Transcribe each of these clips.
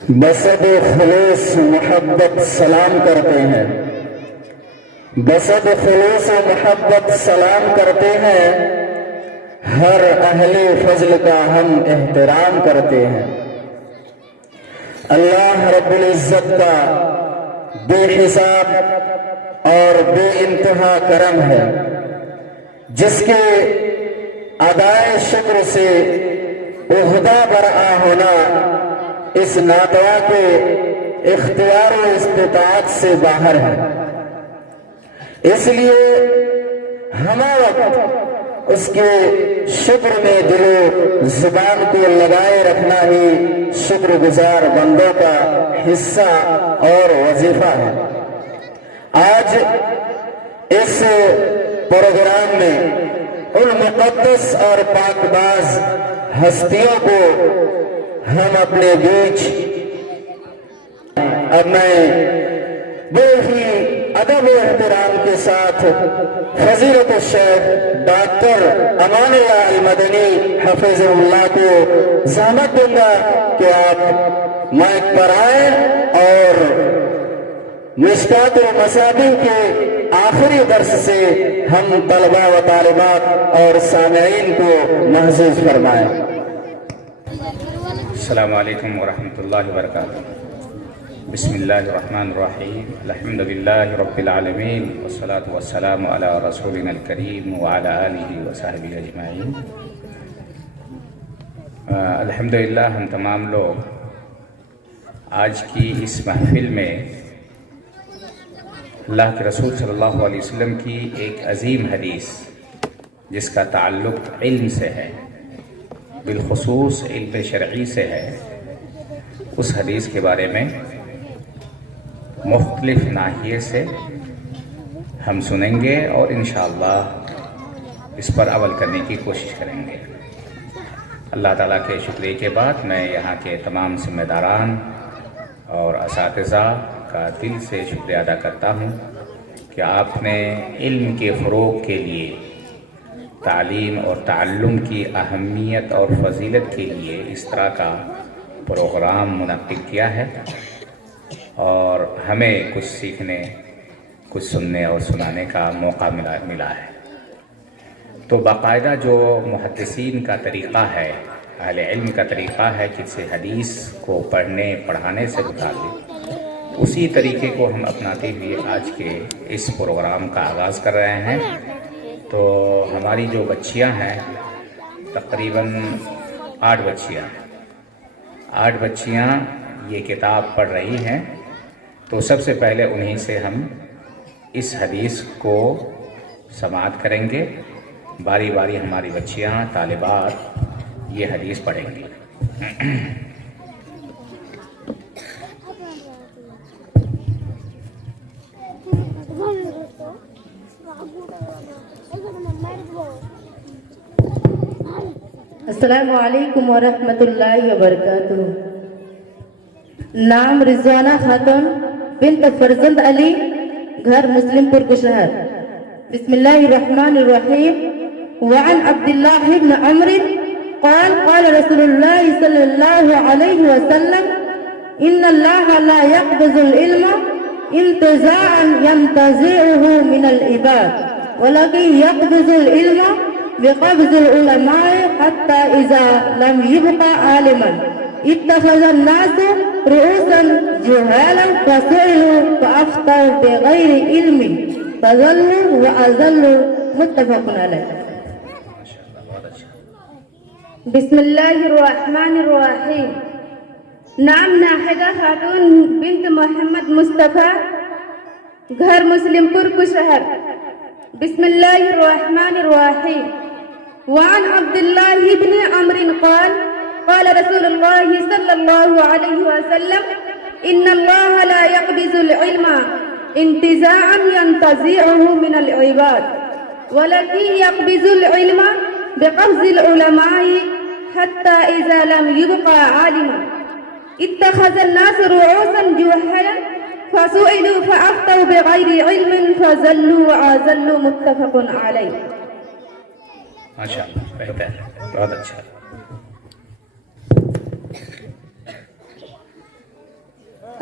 بسد خلوص محبت سلام کرتے ہیں، بسد خلوص محبت سلام کرتے ہیں، ہر اہل فضل کا ہم احترام کرتے ہیں۔ اللہ رب العزت کا بے حساب اور بے انتہا کرم ہے، جس کے ادائے شکر سے عہدہ برآ ہونا اس ناتوا کے اختیار و استطاعت سے باہر ہے۔ اس لیے ہمہ وقت اس کے شکر میں دل و زبان کو لگائے رکھنا ہی شکر گزار بندوں کا حصہ اور وظیفہ ہے۔ آج اس پروگرام میں ان مقدس اور پاک باز ہستیوں کو ہم اپنے بیچ اب میں بڑے ہی ادب و احترام کے ساتھ فضیلت الشیخ ڈاکٹر امان اللہ المدنی حفظ اللہ کو زحمت دوں گا کہ آپ مائک پر آئیں اور مشکات المصابیح کے آخری درس سے ہم طلبہ و طالبات اور سامعین کو محظوظ فرمائیں۔ السلام علیکم ورحمۃ اللہ وبرکاتہ۔ بسم اللہ الرحمن الرحیم، الحمد للہ رب العالمین، والصلاة والسلام علی رسولنا الکریم وعلی آلہ وصحبہ اجمعین۔ الحمدللہ ہم تمام لوگ آج کی اس محفل میں اللہ کے رسول صلی اللہ علیہ وسلم کی ایک عظیم حدیث جس کا تعلق علم سے ہے، بالخصوص علم شرعی سے ہے، اس حدیث کے بارے میں مختلف ناحیے سے ہم سنیں گے اور انشاءاللہ اس پر عمل کرنے کی کوشش کریں گے۔ اللہ تعالیٰ کے شکریہ کے بعد میں یہاں کے تمام ذمہ داران اور اساتذہ کا دل سے شکریہ ادا کرتا ہوں کہ آپ نے علم کے فروغ کے لیے، تعلیم اور تعلم کی اہمیت اور فضیلت کے لیے اس طرح کا پروگرام منعقد کیا ہے اور ہمیں کچھ سیکھنے، کچھ سننے اور سنانے کا موقع ملا ہے۔ تو باقاعدہ جو محدثین کا طریقہ ہے، اہل علم کا طریقہ ہے کسی حدیث کو پڑھنے پڑھانے سے متعلق، اسی طریقے کو ہم اپناتے ہوئے آج کے اس پروگرام کا آغاز کر رہے ہیں۔ تو ہماری جو بچیاں ہیں، تقریباً 8 بچیاں ہیں، 8 بچیاں یہ کتاب پڑھ رہی ہیں۔ تو سب سے پہلے انہیں سے ہم اس حدیث کو سماعت کریں گے، باری باری ہماری بچیاں طالبات یہ حدیث پڑھیں گی۔ السلام علیکم ورحمۃ اللہ وبرکاتہ۔ نام رضوانہ خاتون بنت فرزند علی، گھر مسلم پور کشہر۔ بسم اللہ الرحمن الرحیم۔ وعن عبد الله بن عمرو قال قال رسول الله صلی اللہ علیہ وسلم ان الله لا يقبض العلم انتزاعا ينتزعه من العباد ولكن يقبض العلم بقبض العلماء حتى إذا لم يبقى عالما اتخذ الناس رؤوسا جهالا فسئلوا فأفتوا بغير علم فضلوا وأضلوا، متفق علیہ۔ بسم اللہ الرحمن الرحیم۔ نام ناحدہ خاتون بنت محمد مصطفیٰ، گھر مسلم پور کشہر۔ بسم اللہ الرحمن الرحیم۔ وعن عبد الله بن عمرو قال قال رسول الله صلى الله عليه وسلم إن الله لا يقبض العلم انتزاعا ينتزعه من العباد ولكن يقبض العلم بقبض العلماء حتى إذا لم يبقى عالما اتخذ الناس رؤوسا جهلا فسئلوا فأفتوا بغير علم فزلوا وأزلوا، متفق علیہ۔ ماشاء اللہ، بہتر، بہت اچھا۔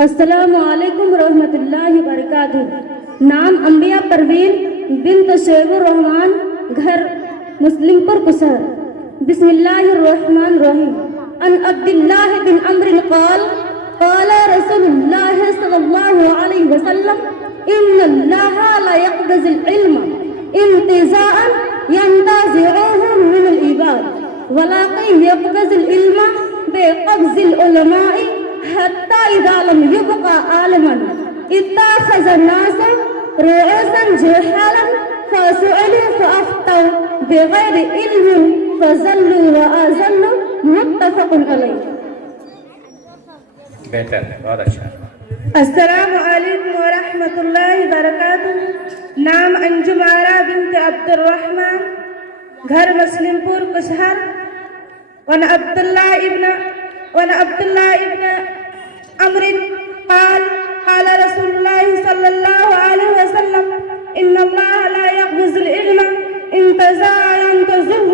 السلام علیکم ورحمۃ اللہ وبرکاتہ. نام انبیاء پروین بنت شعیب الرحمان, گھر مسلم پور کسہر. بسم اللہ الرحمن الرحیم. ان عبد اللہ بن عمرو قال قال رسول اللہ صلی اللہ علیہ وسلم ان اللہ لا يقبض العلم انتزاعا ينتزعه من العباد ولكن يقبض العلم بقبض العلماء حتى إذا لم يبقى عالما اتخذ الناس رؤوسا جهالا فسئلوا فأفتوا بغير علم فضلوا وأضلوا. متفق علیہ. بہتر ہے, بہت اچھا. السلام علیکم ورحمۃ اللہ وبرکاتہ. نام انجم آرا بنت عبد الرحمن, گھر مسلم پور کشہر. وعن عبد الله ابن عمرو قال قال رسول الله صلى الله عليه وسلم إن الله لا يقبض العلم انتزاعا ينتزعه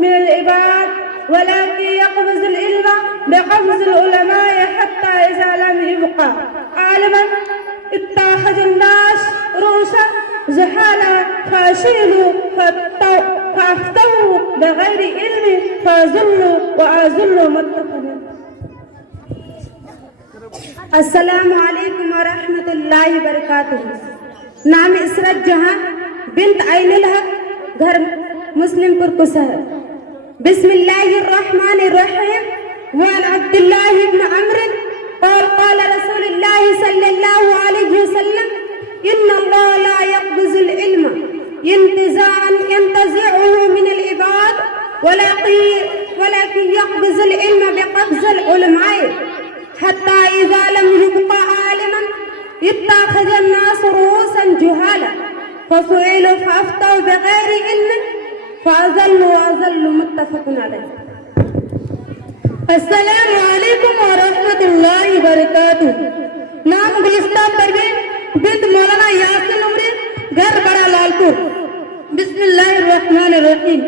من العباد ولكن يقبض العلم بقبض العلماء حتى إذا لم يبقى عالما اتخذ الناس رؤوسا جهالا فشيلوا فأفتوا بغير علم فضلوا وأضلوا. متفق. السلام علیکم ورحمۃ اللہ وبرکاتہ. نام عشرت جہاں بنت عین الحق, گھر مسلم پور کسہر. بسم اللہ الرحمن الرحیم. وعن عبد اللہ بن عمرو قال قال رسول اللہ صلی اللہ علیہ وسلم ان اللہ لا يقبض العلم انتزاعا ينتزعه من العباد ولكن يقبض العلم بقبض العلماء حتى إذا لم يبق عالما اتخذ الناس رؤوسا جهالا فسئلوا فأفتوا بغير علم فأضلوا وأضلوا. متفق علیہ. السلام علیکم ورحمۃ اللہ وبرکاتہ. نام گلستہ پروین بنت مولانا یاسین عمری, گھر بڑا لال پور. بسم اللہ الرحمن الرحیم.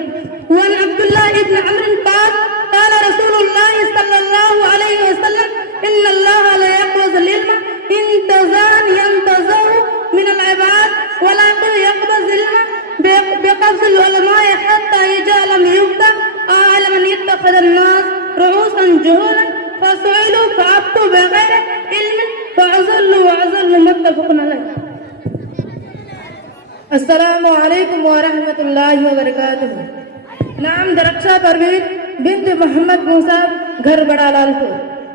وعن عبداللہ ابن عمرو قال قال رسول اللہ صلی اللہ علیہ وسلم ان اللہ لا يقبض العلم انتزاعا ينتزعه من العباد ولكن يقبض العلم بقبض العلماء حتى إذا لم يبق عالما اتخذ الناس رؤوسا جهالا فسئلوا فأفتوا بغير علم فأضلوا وأضلوا. متفق علیہ. السلام علیکم ورحمۃ اللہ وبرکاتہ. نام درخشہ پروین بنت محمد موسیٰ, گھر بڑا لال پور.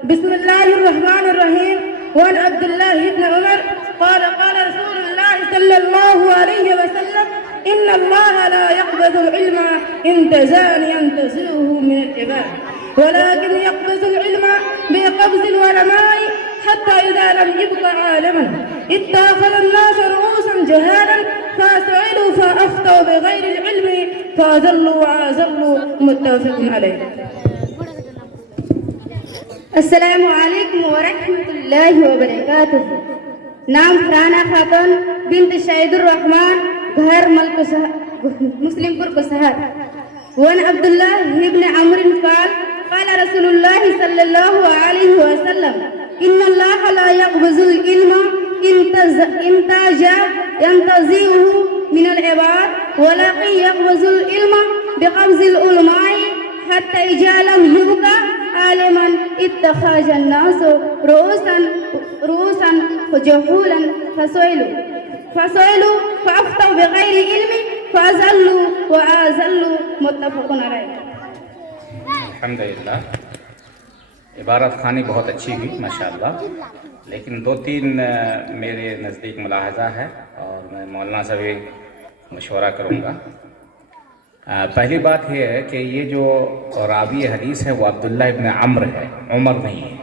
بسم اللہ الرحمن الرحیم. وعن عبد اللہ بن عمر قال قال رسول اللہ صلی اللہ علیہ وسلم ان اللہ لا يقبض العلم انتزاعا ينتزعه من العباد ولكن يقبض العلم بقبض العلماء حتى إذا لم يبق عالما اتخذ الناس رؤوسا جهالا فسئلوا فأفتوا بغير العلم فأضلوا وأضلوا. متفق علیہ. السلام علیکم ورحمۃ اللہ وبرکاتہ. نام فرانہ خاتون بنت شہید الرحمان, گھر مسلم پور کسہر. وعن عبداللہ ابن عمرو قال قال رسول اللہ صلی اللہ علیہ وسلم ان اللہ لا يقبض العلم انتزاعا ينتزعه من العباد ولكن يقبض العلم بقبض العلماء حتى إذا لم يبق عالما اتخذ الناس رؤوسا جهولا فسئلوا فأفتوا بغير علم فأضلوا وأضلوا. متفق علیہ. الحمدللہ. عبارت خوانی بہت اچھی ہوئی ماشاءاللہ, لیکن 2-3 میرے نزدیک ملاحظہ ہے اور میں مولانا سے بھی مشورہ کروں گا. پہلی بات یہ ہے کہ یہ جو راوی حدیث ہے وہ عبداللہ ابن عمرو ہے, عمر نہیں ہے.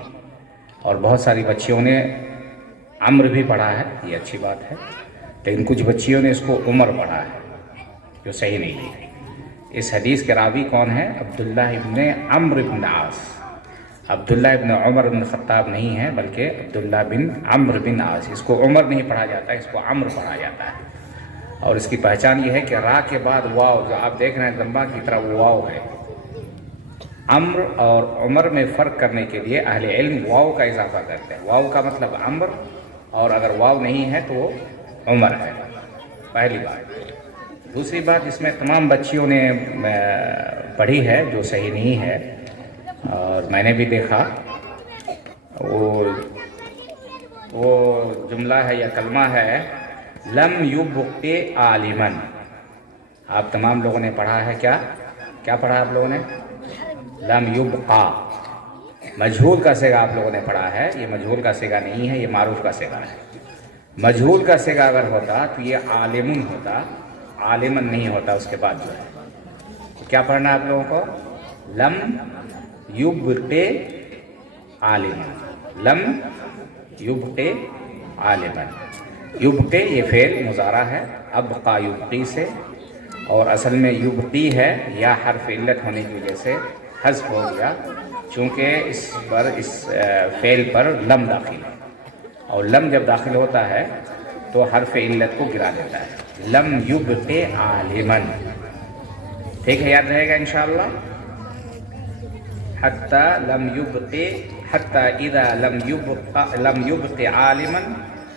اور بہت ساری بچیوں نے عمرو بھی پڑھا ہے, یہ اچھی بات ہے, لیکن کچھ بچیوں نے اس کو عمر پڑھا ہے جو صحیح نہیں ہے. اس حدیث کے راوی کون ہے؟ عبداللہ ابن عمرو بن عاص. عبداللہ ابن عمر بن خطاب نہیں ہے بلکہ عبداللہ بن عمرو بن عاص. اس کو عمر نہیں پڑھا جاتا, اس کو عمرو پڑھا جاتا ہے. اور اس کی پہچان یہ ہے کہ را کے بعد واو, جو آپ دیکھ رہے ہیں لمبا کی طرح وہ واو ہے, امر اور عمر میں فرق کرنے کے لیے اہل علم واو کا اضافہ کرتے ہیں. واو کا مطلب امر، اور اگر واو نہیں ہے تو وہ عمر ہے. پہلی بات. دوسری بات، اس میں تمام بچیوں نے پڑھی ہے جو صحیح نہیں ہے، اور میں نے بھی دیکھا. وہ جملہ ہے یا کلمہ ہے لم یبق عالما. آپ تمام لوگوں نے پڑھا ہے. کیا پڑھا آپ لوگوں نے؟ لم یبقا. مجہول کا صیغہ آپ لوگوں نے پڑھا ہے. یہ مجہول کا صیغہ نہیں ہے، یہ معروف کا صیغہ ہے. مجہول کا صیغہ اگر ہوتا تو یہ عالمن ہوتا، عالمن نہیں ہوتا. اس کے بعد جو ہے کیا پڑھنا آپ لوگوں کو؟ لم یبق عالما. لم یبق عالما. یبق یہ فعل مضارع ہے ابقا یبقی سے، اور اصل میں یبقی ہے یا حرف علت ہونے کی وجہ سے حذف ہو گیا، چونکہ اس فعل پر لم داخل ہے، اور لم جب داخل ہوتا ہے تو حرف علت کو گرا دیتا ہے. لم یبق عالما. ٹھیک ہے، یاد رہے گا انشاءاللہ. حتی لم یبق، حتی اذا لم یبق عالما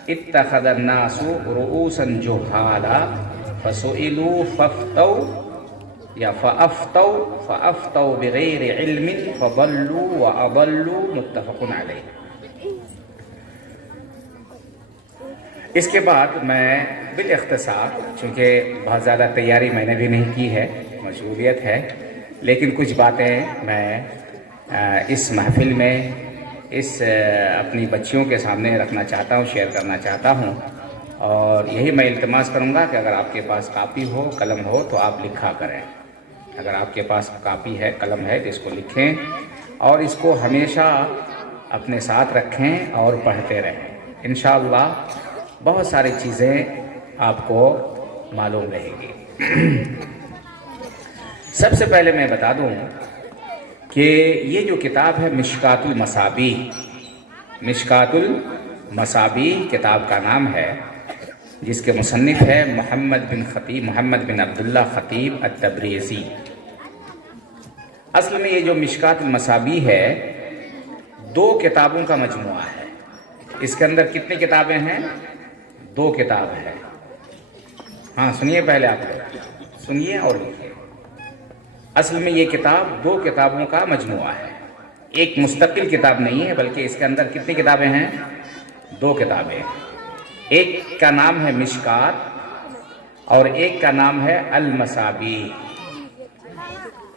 اتخذ الناس رؤوسا جہالا فسئلوا فافتوا یا فافتوا بغیر علم فضلوا واضلوا. متفق علیہ. اس کے بعد میں بالاختصار، چونکہ بہت زیادہ تیاری میں نے بھی نہیں کی ہے، مشغولیت ہے، لیکن کچھ باتیں میں اس محفل میں اپنی بچیوں کے سامنے رکھنا چاہتا ہوں، شیئر کرنا چاہتا ہوں. اور یہی میں التماس کروں گا کہ اگر آپ کے پاس کاپی ہو، قلم ہو تو آپ لکھا کریں. اگر آپ کے پاس کاپی ہے، قلم ہے تو اس کو لکھیں، اور اس کو ہمیشہ اپنے ساتھ رکھیں اور پڑھتے رہیں. انشاءاللہ بہت ساری چیزیں آپ کو معلوم رہے گی. سب سے پہلے میں بتا دوں کہ یہ جو کتاب ہے مشکات المصابیح، مشکات المصابیح کتاب کا نام ہے، جس کے مصنف ہے محمد بن عبداللہ خطیب التبریزی. اصل میں یہ جو مشکات المصابیح ہے 2 کتابوں کا مجموعہ ہے. اس کے اندر کتنی کتابیں ہیں؟ 2 کتاب ہے. ہاں سنیے، پہلے آپ سنیے اور لکھیے. اصل میں یہ کتاب 2 کتابوں کا مجموعہ ہے، ایک مستقل کتاب نہیں ہے، بلکہ اس کے اندر کتنی کتابیں ہیں؟ 2 کتابیں. ایک کا نام ہے مشکات اور ایک کا نام ہے المصابیح.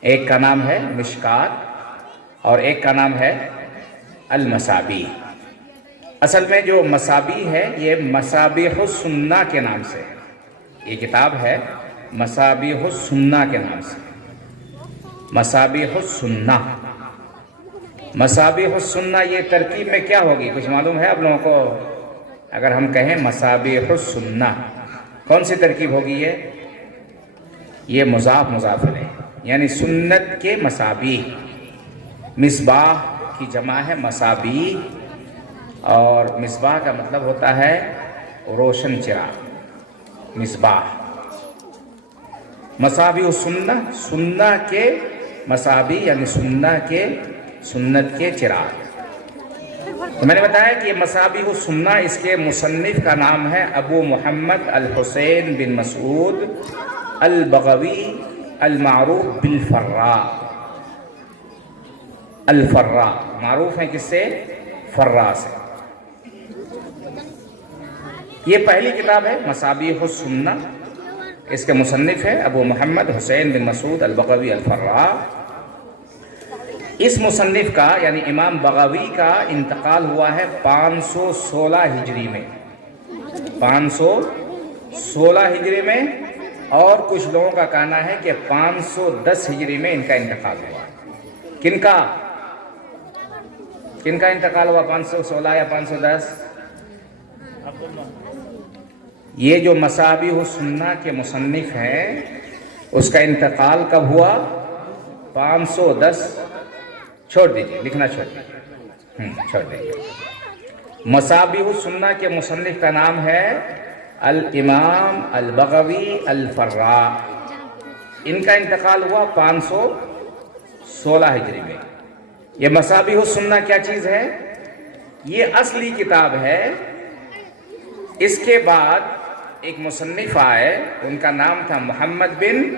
ایک کا نام ہے مشکات اور ایک کا نام ہے المصابیح. اصل میں جو مصابیح ہے یہ مصابیح السنہ کے نام سے، یہ کتاب ہے مصابیح السنہ کے نام سے. مصابیح السنہ، مصابیح السنہ یہ ترکیب میں کیا ہوگی؟ کچھ معلوم ہے آپ لوگوں کو؟ اگر ہم کہیں مصابیح السنہ، کون سی ترکیب ہوگی؟ یہ مضاف الیہ، یعنی سنت کے مصابیح. مصباح کی جمع ہے مصابیح، اور مصباح کا مطلب ہوتا ہے روشن چراغ. مصباح. مصابیح السنہ، سنہ کے مصابیح یعنی سنت کے چراغ. تو میں نے بتایا کہ یہ مصابیح السنہ، اس کے مصنف کا نام ہے ابو محمد الحسین بن مسعود البغوی المعروف بالفراء. الفراء معروف ہے کس سے؟ فراء سے. یہ پہلی کتاب ہے مصابیح السنہ، اس کے مصنف ہے ابو محمد حسین بن مسعود البغوی الفراء. اس مصنف کا یعنی امام بغوی کا انتقال ہوا ہے 516 ہجری میں، 516 ہجری میں، اور کچھ لوگوں کا کہنا ہے کہ 510 ہجری میں ان کا انتقال ہوا. کن کا انتقال ہوا؟ 516 یا 510؟ یہ جو مصابیح السنہ کے مصنف ہیں اس کا انتقال کب ہوا؟ 510. چھوڑ دیجئے، لکھنا چھوڑ دیجئے. مصابیح السنہ کے مصنف کا نام ہے الامام البغوی الفراء. ان کا انتقال ہوا 16 ہجری میں. یہ مصابیح السنہ کیا چیز ہے؟ یہ اصلی کتاب ہے. اس کے بعد ایک مصنف آئے، ان کا نام تھا محمد بن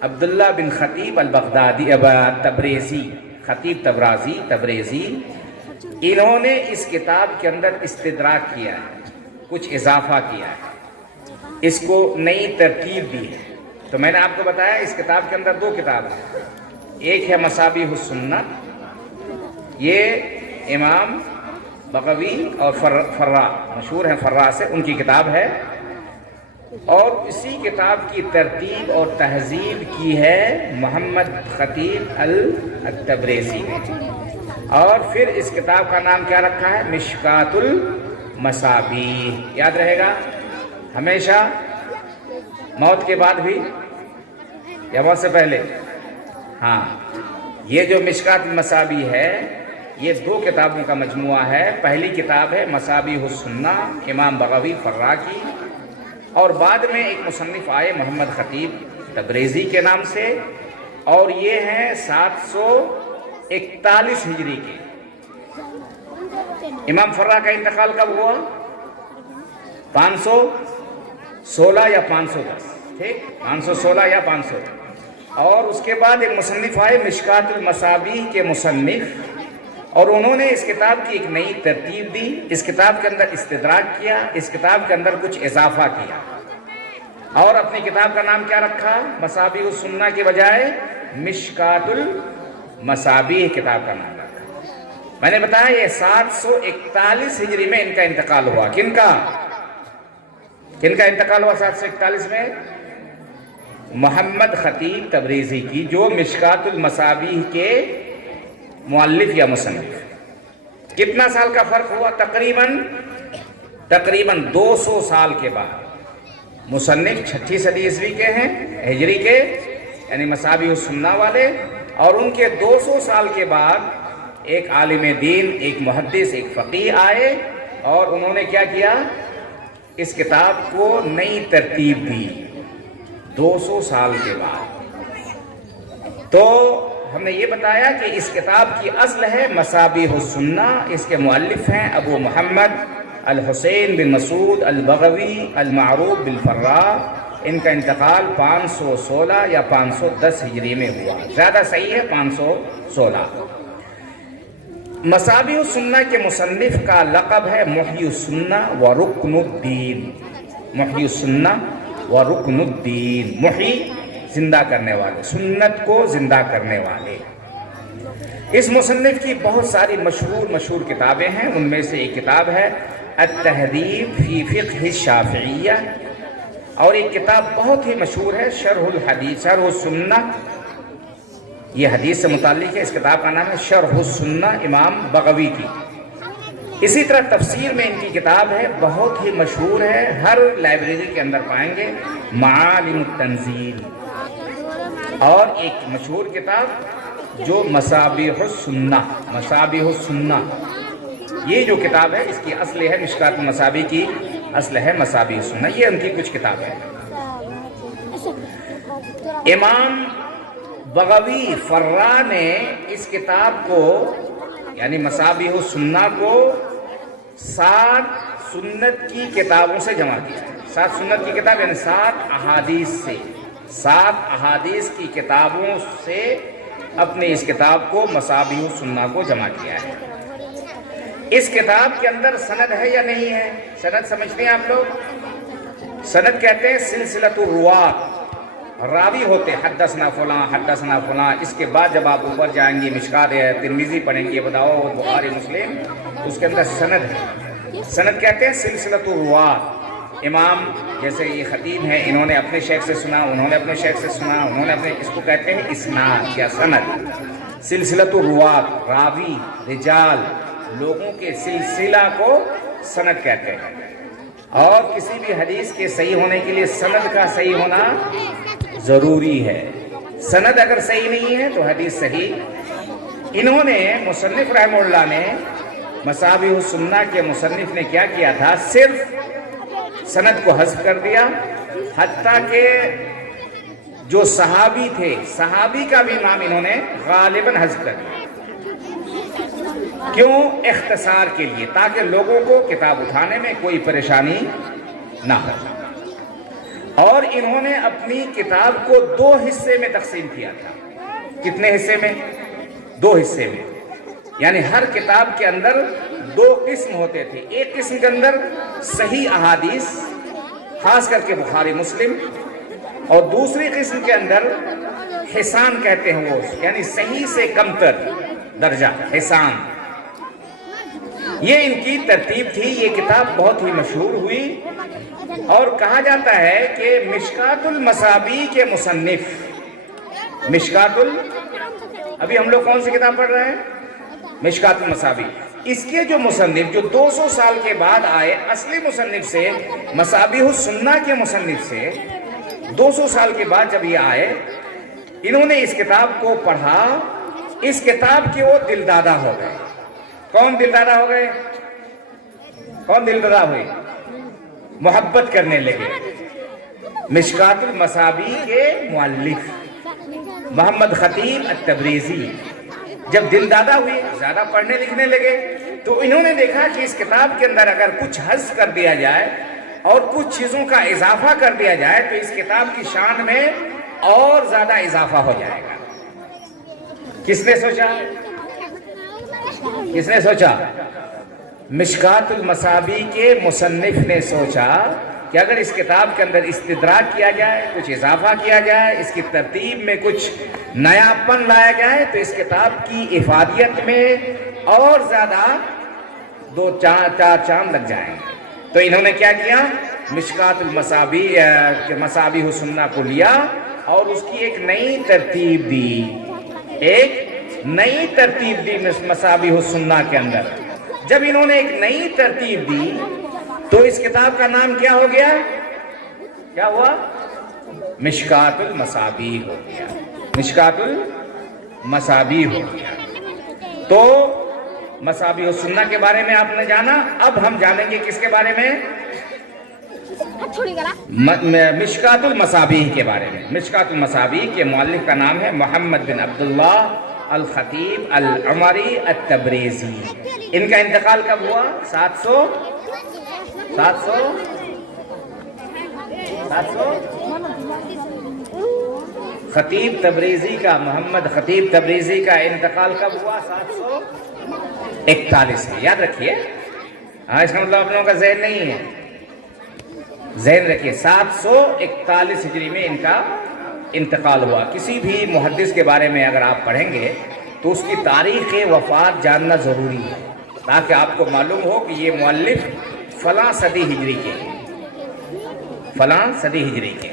عبداللہ بن خطیب البغدادی تبریزی، خطیب تبریزی. انہوں نے اس کتاب کے اندر استدراک کیا ہے، کچھ اضافہ کیا ہے، اس کو نئی ترتیب دی ہے. تو میں نے آپ کو بتایا اس کتاب کے اندر 2 کتاب ہیں. ایک ہے مصابیح السنہ، یہ امام بغوی اور فرا مشہور ہیں، فرا سے ان کی کتاب ہے. اور اسی کتاب کی ترتیب اور تہذیب کی ہے محمد خطیب التبریزی نے. اور پھر اس کتاب کا نام کیا رکھا ہے؟ مشکات المصابیح. یاد رہے گا ہمیشہ، موت کے بعد بھی یا موت سے پہلے؟ ہاں، یہ جو مشکات المصابیح ہے یہ 2 کتابوں کا مجموعہ ہے. پہلی کتاب ہے مصابیح السنہ امام بغوی فرا کی، اور بعد میں ایک مصنف آئے محمد خطیب تبریزی کے نام سے، اور یہ ہیں 741 ہجری کے. امام فرا کا انتقال کب ہوا؟ 516 یا 510، ٹھیک، 516 یا 500. اور اس کے بعد ایک مصنف آئے مشکات المصابیح کے مصنف، اور انہوں نے اس کتاب کی ایک نئی ترتیب دی. اس کتاب کے اندر استدراک کیا، اس کتاب کے اندر کچھ اضافہ کیا، اور اپنی کتاب کا نام کیا رکھا؟ مصابیح السنہ کے بجائے مشکات المصابیح کتاب کا نام رکھا. میں نے بتایا یہ 741 ہجری میں ان کا انتقال ہوا. کن کا انتقال ہوا 741 میں؟ محمد خطیب تبریزی کی، جو مشکات المصابیح کے مؤلف یا مصنف. کتنا سال کا فرق ہوا؟ تقریباً 200 سال کے بعد. مصنف 6 صدی عیسوی کے ہیں، ہجری کے، یعنی مصابیح السنہ والے، اور ان کے 200 سال کے بعد ایک عالم دین، ایک محدث، ایک فقیہ آئے، اور انہوں نے کیا کیا؟ اس کتاب کو نئی ترتیب دی 200 سال کے بعد. تو ہم نے یہ بتایا کہ اس کتاب کی اصل ہے مصابیح السنہ. اس کے مؤلف ہیں ابو محمد الحسین بن مسعود البغوی المعروف بالفرا. ان کا انتقال 516 یا 510 ہجری میں ہوا، زیادہ صحیح ہے 516. مصابیح السنہ کے مصنف کا لقب ہے محی السنہ و رکن الدین. محی السنہ و رکن الدین، محی زندہ کرنے والے، سنت کو زندہ کرنے والے. اس مصنف کی بہت ساری مشہور کتابیں ہیں. ان میں سے ایک کتاب ہے التہذیب فی فقہ الشافعیہ، اور ایک کتاب بہت ہی مشہور ہے شرح الحدیث، شرح السنہ. یہ حدیث سے متعلق ہے. اس کتاب کا نام ہے شرح السنہ امام بغوی کی. اسی طرح تفسیر میں ان کی کتاب ہے، بہت ہی مشہور ہے، ہر لائبریری کے اندر پائیں گے، معالم التنزیل. اور ایک مشہور کتاب جو مصابیح السنہ، یہ جو کتاب ہے اس کی اصل ہے مشکات المصابیح کی اصل ہے مصابیح السنہ. یہ ان کی کچھ کتابیں ہیں. امام بغوی فرا نے اس کتاب کو یعنی مصابیح السنہ کو 7 سنت کی کتابوں سے جمع کیا. 7 سنت کی کتاب یعنی 7 احادیث کی کتابوں سے اپنی اس کتاب کو مصابیح السنہ کو جمع کیا ہے. اس کتاب کے اندر سند ہے یا نہیں ہے؟ سند سمجھتے ہیں آپ لوگ؟ سند کہتے ہیں سلسلۃ الرواۃ. راوی ہوتے حدثنا فلاں. اس کے بعد جب آپ اوپر جائیں گے مشکات ترمذی پڑھیں گے، بتاؤ بخاری مسلم، اس کے اندر سند ہے. سند کہتے ہیں سلسلۃ الرواۃ. امام جیسے یہ خطیب ہیں، انہوں نے اپنے شیخ سے سنا، انہوں نے اپنے شیخ سے سنا، انہوں نے اپنے، اس کو کہتے ہیں اسناد یا سند. سلسلۃ الرواۃ، راوی، رجال، لوگوں کے سلسلہ کو سند کہتے ہیں. اور کسی بھی حدیث کے صحیح ہونے کے لیے سند کا صحیح ہونا ضروری ہے. سند اگر صحیح نہیں ہے تو حدیث صحیح. انہوں نے مصنف رحمہ اللہ نے مصابیح السنہ کے مصنف نے کیا کیا تھا؟ صرف سند کو حذف کر دیا، حتیٰ کہ جو صحابی تھے، صحابی کا بھی نام انہوں نے غالباً حذف کر دیا۔ کیوں؟ اختصار کے لیے، تاکہ لوگوں کو کتاب اٹھانے میں کوئی پریشانی نہ ہو۔ اور انہوں نے اپنی کتاب کو 2 حصے میں تقسیم کیا تھا۔ کتنے حصے میں؟ 2 حصے میں، یعنی ہر کتاب کے اندر 2 قسم ہوتے تھے۔ ایک قسم کے اندر صحیح احادیث، خاص کر کے بخاری مسلم، اور دوسری قسم کے اندر حسان کہتے ہیں وہ، یعنی صحیح سے کم تر درجہ، حسان۔ یہ ان کی ترتیب تھی۔ یہ کتاب بہت ہی مشہور ہوئی اور کہا جاتا ہے کہ مشکات المصابیح کے مصنف، ابھی ہم لوگ کون سی کتاب پڑھ رہے ہیں؟ مشکات المصابیح۔ اس کے جو مصنف، جو 200 سال کے بعد آئے، اصلی مصنف سے، مصابیح السنہ کے مصنف سے 200 سال کے بعد جب یہ آئے، انہوں نے اس کتاب کو پڑھا، اس کتاب کے وہ دلدادہ ہو گئے۔ کون دلدادہ ہو گئے؟ کون دلدادہ ہوئے؟ محبت کرنے لگے۔ مشکات المصابیح کے مؤلف محمد خطیب التبریزی جب دلدادہ ہوئے، زیادہ پڑھنے لکھنے لگے، تو انہوں نے دیکھا کہ اس کتاب کے اندر اگر کچھ حذف کر دیا جائے اور کچھ چیزوں کا اضافہ کر دیا جائے تو اس کتاب کی شان میں اور زیادہ اضافہ ہو جائے گا۔ کس نے سوچا؟ کس نے سوچا؟ مشکات المصابیح کے مصنف نے سوچا کہ اگر اس کتاب کے اندر استدراک کیا جائے، کچھ اضافہ کیا جائے، اس کی ترتیب میں کچھ نیا پن لایا جائے تو اس کتاب کی افادیت میں اور زیادہ 2-4 چاند لگ جائیں گے۔ تو انہوں نے کیا کیا؟ مشکات المصابیح کے مصابیح السنہ کو لیا اور اس کی ایک نئی ترتیب دی، مصابیح السنہ کے اندر۔ جب انہوں نے ایک نئی ترتیب دی تو اس کتاب کا نام کیا ہو گیا؟ کیا ہوا؟ مشکات المصابیح ہو گیا۔ مشکات المصابیح ہو گیا۔ تو مصابیح السنہ کے بارے میں آپ نے جانا، اب ہم جانیں گے کس کے بارے میں؟ مشکات المصابیح کے بارے میں۔ مشکات المصابیح کے مؤلف کا نام ہے محمد بن عبداللہ الخطیب العمری التبریزی۔ ان کا انتقال کب ہوا؟ 700 خطیب تبریزی کا، محمد خطیب تبریزی کا انتقال کب ہوا؟ 741 میں۔ یاد رکھیے، اس کا مطلب آپ لوگوں کا ذہن نہیں ہے، ذہن رکھیے 741 ہجری میں ان کا انتقال ہوا۔ کسی بھی محدث کے بارے میں اگر آپ پڑھیں گے تو اس کی تاریخ وفات جاننا ضروری ہے، تاکہ آپ کو معلوم ہو کہ یہ مؤلف فلاں صدی ہجری کے، فلاں صدی ہجری کے۔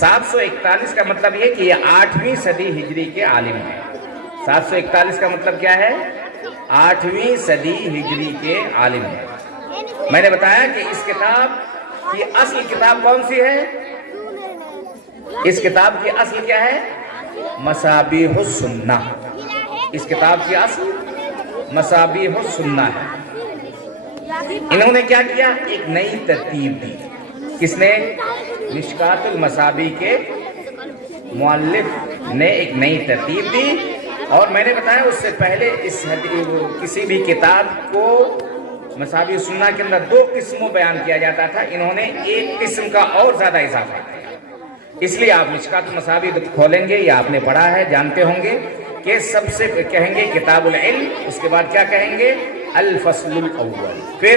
741 کا مطلب یہ کہ یہ 8ویں صدی ہجری کے عالم ہیں۔ 741 کا مطلب کیا ہے؟ 8ویں صدی ہجری کے عالم ہیں۔ میں نے بتایا کہ اس کتاب کی اصل کتاب کون سی ہے؟ اس کتاب کی اصل کیا ہے؟ مصابیح السنہ۔ اس کتاب کی اصل مصابیح السنہ ہے۔ انہوں نے کیا کیا؟ ایک نئی ترتیب دی۔ کس نے؟ مشکات المصابیح کے مؤلف نے ایک نئی ترتیب دی۔ اور میں نے بتایا اس سے پہلے کسی بھی کتاب کو مصابیح السنہ کے اندر 2 قسموں بیان کیا جاتا تھا، انہوں نے ایک قسم کا اور زیادہ اضافہ کیا۔ اس لیے آپ مشکات المصابیح کھولیں گے یا آپ نے پڑھا ہے، جانتے ہوں گے کہ سب سے کہیں گے کتاب العلم، اس کے بعد کیا کہیں گے؟ الفصل الاول، پھر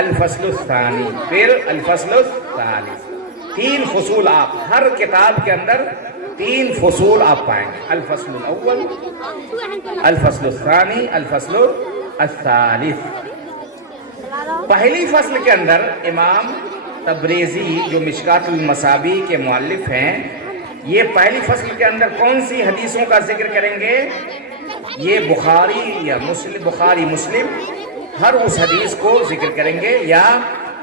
الفصل الثانی، پھر الفصل الثالث۔ 3 فصول آپ ہر کتاب کے اندر 3 فصول آپ پائیں گے، الفصل الاول، الفصل الثانی، الفصل الثالث۔ پہلی فصل کے اندر امام تبریزی جو مشکات المصابیح کے مؤلف ہیں، یہ پہلی فصل کے اندر کون سی حدیثوں کا ذکر کریں گے؟ یہ بخاری مسلم ہر اس حدیث کو ذکر کریں گے، یا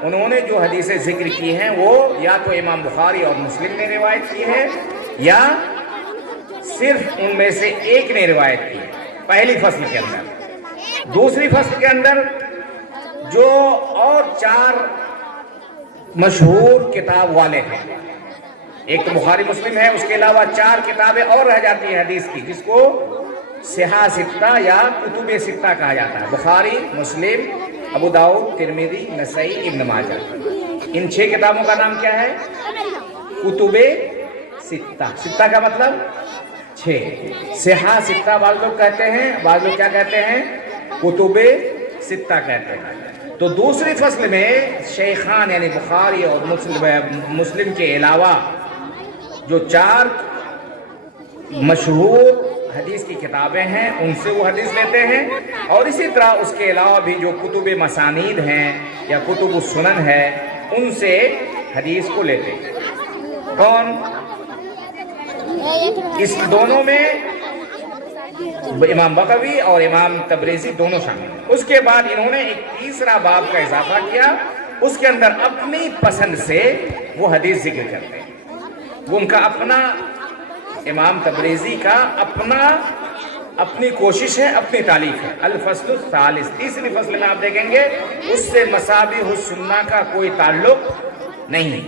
انہوں نے جو حدیثیں ذکر کی ہیں وہ یا تو امام بخاری اور مسلم نے روایت کی ہے یا صرف ان میں سے ایک نے روایت کی ہے، پہلی فصل کے اندر۔ دوسری فصل کے اندر جو اور 4 مشہور کتاب والے ہیں، ایک تو بخاری مسلم ہے، اس کے علاوہ 4 کتابیں اور رہ جاتی ہیں حدیث کی، جس کو صحاح ستہ یا کتب ستہ کہا جاتا ہے۔ بخاری، مسلم، ابو داؤد، ترمذی، نسائی، ابن ماجہ۔ ان 6 کتابوں کا نام کیا ہے؟ کتب ستہ۔ ستہ کا مطلب 6۔ صحاح ستہ بعض لوگ کہتے ہیں، بعض لوگ کیا کہتے ہیں؟ کتب ستہ کہتے ہیں۔ تو دوسری فصل میں شیخان یعنی بخاری اور مسلم کے علاوہ جو 4 مشہور حدیث کی کتابیں ہیں ان سے وہ حدیث لیتے ہیں، اور اسی طرح اس کے علاوہ بھی جو کتب مسانید ہیں یا کتب السنن ہے ان سے حدیث کو لیتے ہیں۔ کون؟ اس دونوں میں امام بغوی اور امام تبریزی دونوں شامل ہیں۔ اس کے بعد انہوں نے ایک تیسرا باب کا اضافہ کیا، اس کے اندر اپنی پسند سے وہ حدیث ذکر کرتے ہیں۔ وہ ان کا اپنا، امام تبریزی کا اپنی کوشش ہے، اپنی تالیف ہے۔ الفصل الثالث، تیسری فصل میں آپ دیکھیں گے اس سے مصابیح السنہ کا کوئی تعلق نہیں۔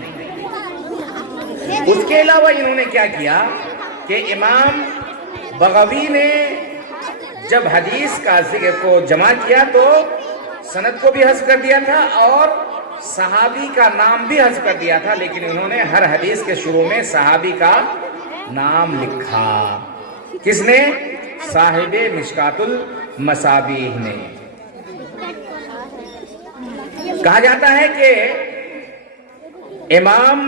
اس کے علاوہ انہوں نے کیا کیا کہ امام بغوی نے جب حدیث کا ذکر کو جمع کیا تو سند کو بھی حذف کر دیا تھا اور صحابی کا نام بھی حذف کر دیا تھا، لیکن انہوں نے ہر حدیث کے شروع میں صحابی کا نام لکھا۔ کس نے؟ صاحب مشکات المصابیح نے۔ کہا جاتا ہے کہ امام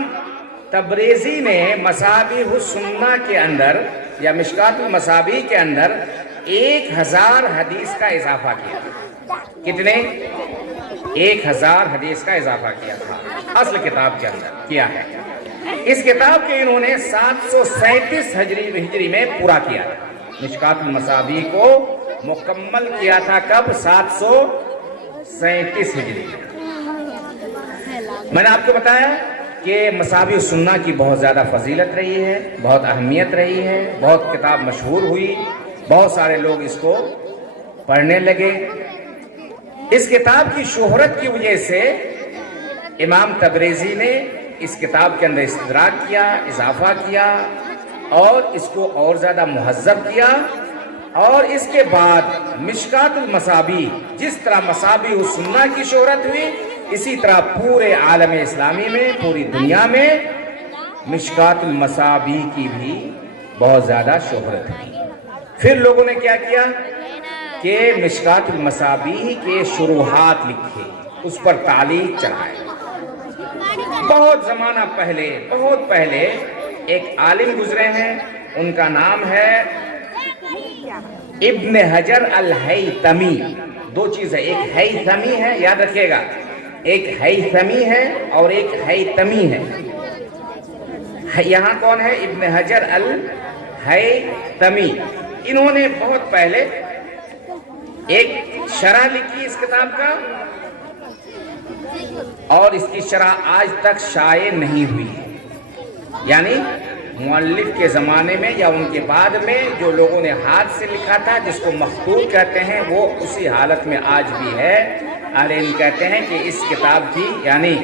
تبریزی نے مصابیح السنہ کے اندر یا مشکات المصابیح کے اندر 1000 حدیث کا اضافہ کیا۔ کتنے؟ 1000 حدیث کا اضافہ کیا تھا اصل کتاب کے اندر کیا ہے۔ اس کتاب کے انہوں نے 737 ہجری میں پورا کیا تھا۔ مشکات المصابیح کو مکمل کیا تھا کب؟ 737 ہجری میں۔ میں نے آپ کو بتایا کہ مصابیح السنہ کی بہت زیادہ فضیلت رہی ہے، بہت اہمیت رہی ہے، بہت کتاب مشہور ہوئی، بہت سارے لوگ اس کو پڑھنے لگے۔ اس کتاب کی شہرت کی وجہ سے امام تبریزی نے اس کتاب کے اندر استدراک کیا، اضافہ کیا اور اس کو اور زیادہ مہذب کیا، اور اس کے بعد مشکات المصابیح، جس طرح مصابیح السنہ کی شہرت ہوئی اسی طرح پورے عالم اسلامی میں، پوری دنیا میں مشکات المصابیح کی بھی بہت زیادہ شہرت ہوئی۔ پھر لوگوں نے کیا کیا کہ مشکات المصابیح کے شروحات لکھے، اس پر تعلیق چڑھائے۔ بہت زمانہ پہلے، بہت پہلے ایک عالم گزرے ہیں، ان کا نام ہے ابن حجر الہیثمی۔ 2 چیز ہے، ایک ہیثمی ہے، یاد رکھیے گا، ایک ہیثمی ہے اور ایک ہیثمی ہے۔ یہاں کون ہے؟ ابن حجر الہیثمی۔ انہوں نے بہت پہلے ایک شرح لکھی اس کتاب کا، اور اس کی شرح آج تک شائع نہیں ہوئی ہے۔ یعنی مؤلف کے زمانے میں یا ان کے بعد میں جو لوگوں نے ہاتھ سے لکھا تھا، جس کو مخطوط کہتے ہیں، وہ اسی حالت میں آج بھی ہے۔ اہل علم کہتے ہیں کہ اس کتاب کی یعنی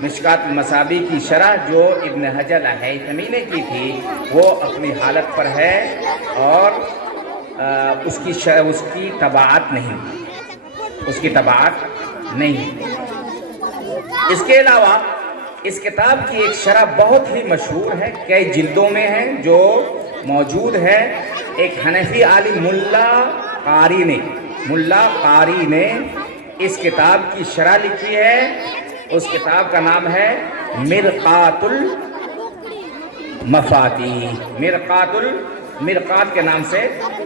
مشکات المصابیح کی شرح جو ابن حجر الہیثمی نے کی تھی وہ اپنی حالت پر ہے، اور اس کی طباعت نہیں، اس کی طباعت نہیں۔ اس کے علاوہ اس کتاب کی ایک شرح بہت ہی مشہور ہے، کئی جلدوں میں ہے، جو موجود ہے۔ ایک حنفی عالم ملا قاری نے اس کتاب کی شرح لکھی ہے۔ اس کتاب کا نام ہے مرقات المفاتیح۔ مرقات کے نام سے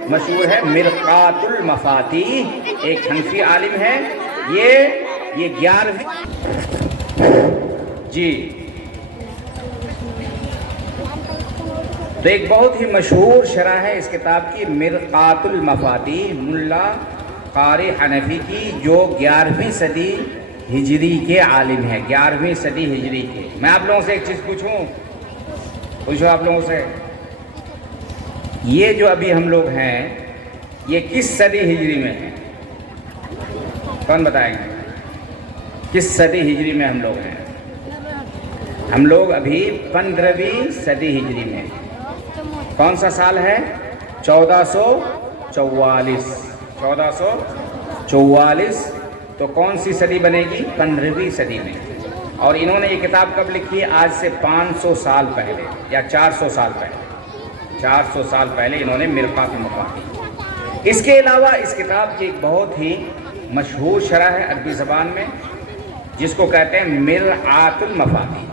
مشہور ہے، مرقات المفاتیح۔ ایک حنفی عالم ہے، یہ 11ویں جی تو ایک بہت ہی مشہور شرح ہے اس کتاب کی، مرقات المفاتیح، ملا قاری حنفی کی، جو 11ویں صدی ہجری کے عالم ہے، 11ویں صدی ہجری کے۔ میں آپ لوگوں سے ایک چیز پوچھوں آپ لوگوں سے، یہ جو ابھی ہم لوگ ہیں یہ کس صدی ہجری میں ہیں؟ کون بتائیں گے کس صدی ہجری میں ہم لوگ ہیں؟ ہم لوگ ابھی 15ویں صدی ہجری میں، کون سا سال ہے؟ 1444 1444، تو کون سی صدی بنے گی؟ 15ویں صدی میں۔ اور انہوں نے یہ کتاب کب لکھی ہے؟ آج سے 500 سال پہلے یا 400 سال پہلے، 400 سال پہلے انہوں نے مرقات المفاتیح۔ اس کے علاوہ اس کتاب کی ایک بہت ہی مشہور شرح ہے عربی زبان میں، جس کو کہتے ہیں مرعات المفاتیح۔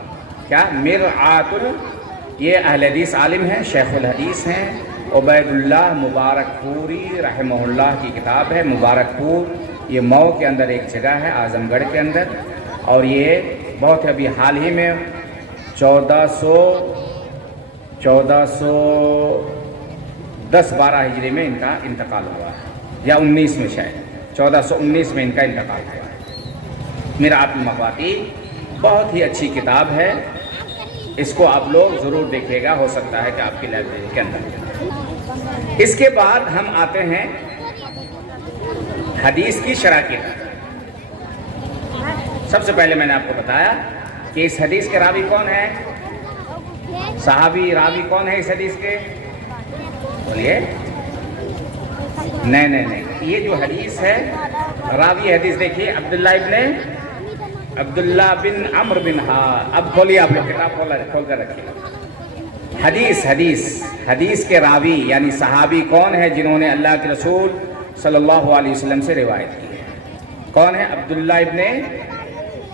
کیا؟ مرعات یہ اہل حدیث عالم ہیں، شیخ الحدیث ہیں، عبید اللہ مبارک پوری رحمہ اللہ کی کتاب ہے۔ مبارک پور یہ مئو کے اندر ایک جگہ ہے، اعظم گڑھ کے اندر، اور یہ بہت ابھی حال ہی میں 1410-12 ہجری میں ان کا انتقال ہوا ہے، یا 19 میں، شاید 1419 میں ان کا انتقال ہوا ہے۔ مرعات المفاتیح بہت ہی اچھی کتاب ہے، اس کو آپ لوگ ضرور دیکھیے گا، ہو سکتا ہے کہ آپ کی لائبریری کے اندر۔ اس کے بعد ہم آتے ہیں حدیث کی شرح کی طرف۔ سب سے پہلے میں نے آپ کو بتایا کہ اس حدیث کے راوی کون ہیں؟ صحابی راوی کون ہے اس حدیث کے؟ بولیے۔ نہیں، یہ جو حدیث ہے، راوی حدیث دیکھیے عبداللہ بن عمرو بن اب کھولیے آپ لوگ کتاب کھول کر رکھیے۔ حدیث کے راوی یعنی صحابی کون ہے جنہوں نے اللہ کے رسول صلی اللہ علیہ وسلم سے روایت کی ہے؟ کون ہے؟ عبداللہ ابن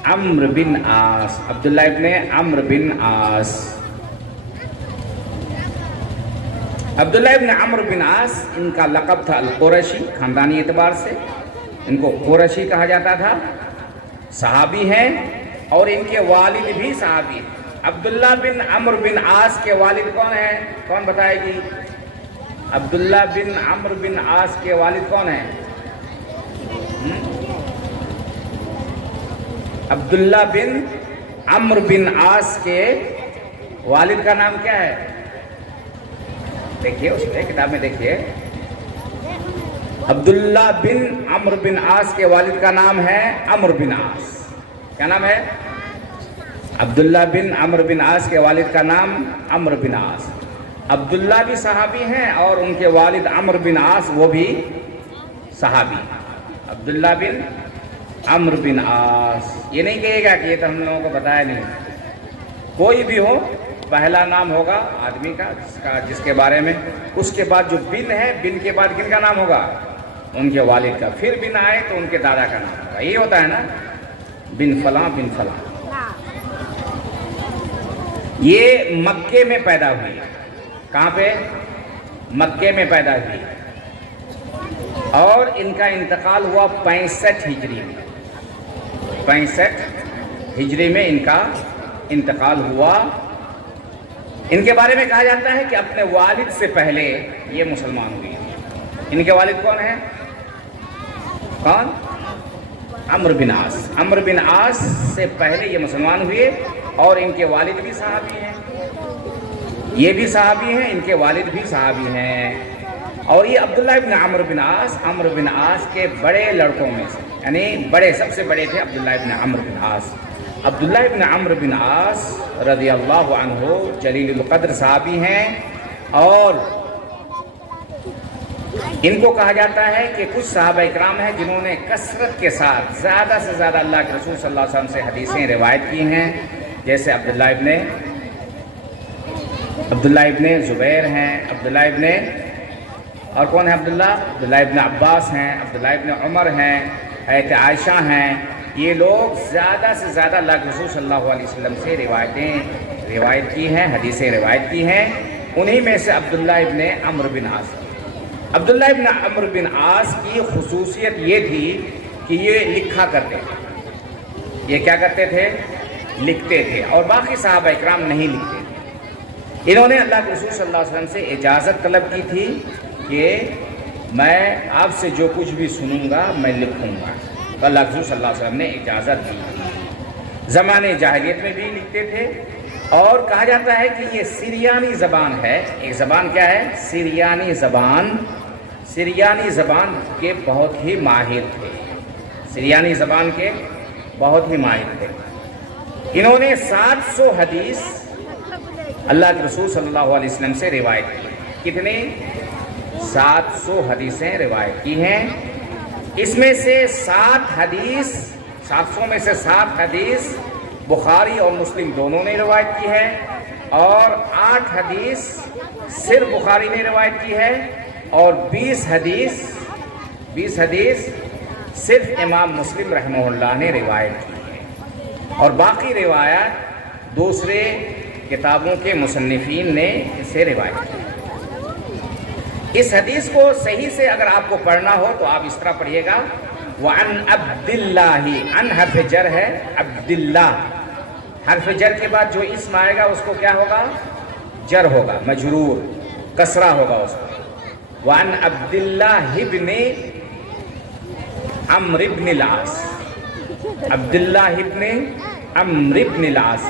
عمرو بن عاص۔ عبداللہ ابن عمرو بن عاص ان کا لقب تھا القرشی، خاندانی اعتبار سے ان کو قرشی کہا جاتا تھا۔ صحابی ہیں اور ان کے والد بھی صحابی ہیں۔ عبداللہ بن عمرو بن عاص کے والد کون ہیں؟ کون بتائے گی؟ عبداللہ بن عمرو بن عاص کے والد کون ہیں؟ عبداللہ بن عمرو بن عاص کے والد کا نام کیا ہے؟ دیکھیے اس میں کتاب میں دیکھیے، عبداللہ بن عمرو بن عاص کے والد کا نام ہے عمرو بن عاص۔ کیا نام ہے؟ عبداللہ بن عمرو بن عاص کے والد کا نام عمرو بن عاص۔ عبداللہ بھی صحابی ہیں اور ان کے والد عمرو بن عاص وہ بھی صحابی۔ عبداللہ بن عمرو بن عاص، یہ نہیں کہے گا کہ یہ تو ہم لوگوں کو بتایا نہیں۔ کوئی بھی ہو، پہلا نام ہوگا آدمی کا جس کے بارے میں، اس کے بعد جو بن ہے، بن کے بعد کن کا نام ہوگا؟ ان کے والد کا، پھر بن آئے تو ان کے دادا کا نام ہوگا۔ یہ ہوتا ہے نا، بن فلاں بن فلاں۔ یہ مکے میں پیدا ہوئی۔ کہاں پہ؟ مکے میں پیدا ہوئی، اور ان کا انتقال ہوا 65 ہجری میں۔ 65 ہجری میں ان کا انتقال ہوا۔ ان کے بارے میں کہا جاتا ہے کہ اپنے والد سے پہلے یہ مسلمان ہوئی۔ ان کے والد کون ہیں؟ کون؟ عمرو بن عاص۔ عمرو بن عاص سے پہلے یہ مسلمان ہوئے، اور ان کے والد بھی صحابی ہیں، یہ بھی صحابی ہیں، ان کے والد بھی صحابی ہیں۔ اور یہ عبداللہ ابن عمرو بن عاص کے بڑے لڑکوں میں سے، یعنی سب سے بڑے تھے عبداللہ ابن عمرو بن عاص۔ عبداللہ ابن عمرو بن عاص رضی اللہ عنہ جلیل القدر صحابی ہیں، اور ان کو کہا جاتا ہے کہ کچھ صحابہ اکرام ہیں جنہوں نے کثرت کے ساتھ زیادہ سے زیادہ اللہ کے رسول صلی اللہ علیہ وسلم سے حدیثیں روایت کی ہیں، جیسے عبداللہ ابن زبیر ہیں، اور کون ہے عبداللہ ابن عباس ہیں، عبداللہ ابن عمر ہیں، حضرت عائشہ ہیں۔ یہ لوگ زیادہ سے زیادہ اللہ کے رسول صلی اللہ علیہ وسلم سے روایت کی ہیں، حدیثیں روایت کی ہیں۔ انہی میں سے عبداللہ ابن عمرو بن عاص۔ عبداللہ ابن عمرو بن عاص کی خصوصیت یہ تھی کہ یہ لکھا کرتے تھے۔ یہ کیا کرتے تھے؟ لکھتے تھے، اور باقی صحابہ اکرام نہیں لکھتے تھے۔ انہوں نے اللہ کے رسول صلی اللہ علیہ وسلم سے اجازت طلب کی تھی کہ میں آپ سے جو کچھ بھی سنوں گا میں لکھوں گا، تو اللہ کے رسول صلی اللہ علیہ وسلم نے اجازت دی تھی۔ زمانے جاہلیت میں بھی لکھتے تھے، اور کہا جاتا ہے کہ یہ سریانی زبان ہے۔ ایک زبان کیا ہے؟ سریانی زبان کے بہت ہی ماہر تھے، انہوں نے 700 حدیث اللہ کے رسول صلی اللہ علیہ وسلم سے روایت کی. کتنے؟ 700 حدیثیں روایت کی ہیں. اس میں سے 700 میں سے 7 حدیث بخاری اور مسلم دونوں نے روایت کی ہے، اور 8 حدیث صرف بخاری نے روایت کی ہے، اور 20 حدیث صرف امام مسلم رحمہ اللہ نے روایت کی ہے، اور باقی روایات دوسرے کتابوں کے مصنفین نے اسے روایت کی ہے. اس حدیث کو صحیح سے اگر آپ کو پڑھنا ہو تو آپ اس طرح پڑھیے گا، وَعَنْ عَبْدِ اللَّهِ، ان حرف جر ہے، عبداللہ حرف جر کے بعد جو اسم آئے گا اس کو کیا ہوگا؟ جر ہوگا، مجرور، کسرہ ہوگا اس کو. وَعَنْ عَبْدِ اللَّهِ ابْنِ عَمْرِ بْنِ الْعَاصِ، عبداللہ ابن عمرو ابن العاص.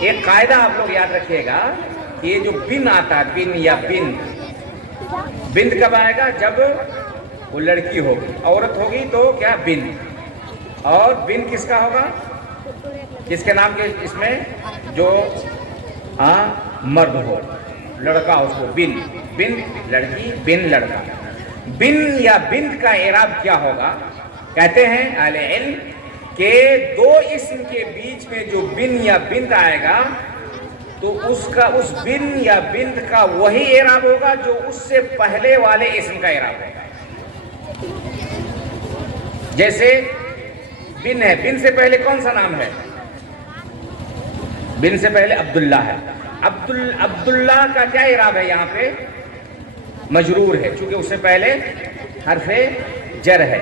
ایک قاعدہ آپ لوگ یاد رکھیے گا، یہ جو بن آتا ہے، بن یا بنت کب آئے گا؟ جب وہ لڑکی ہوگی، عورت ہوگی تو کیا؟ بن. اور بن کس کا ہوگا؟ کس کے نام کے؟ اس میں جو مرد ہو، لڑکا اس کو بن لڑکی، بن لڑکا. بن یا بنت کا اعراب کیا ہوگا؟ کہتے ہیں اہل علم کہ دو اسم کے بیچ میں جو بن یا بنت آئے گا تو اس بن یا بنت کا وہی اعراب ہوگا جو اس سے پہلے والے اسم کا اعراب ہوگا. جیسے بن ہے، بن سے پہلے کون سا نام ہے؟ بن سے پہلے عبداللہ ہے. عبداللہ کا کیا اعراب ہے؟ یہاں پہ مجرور ہے، چونکہ اس سے پہلے حرف جر ہے.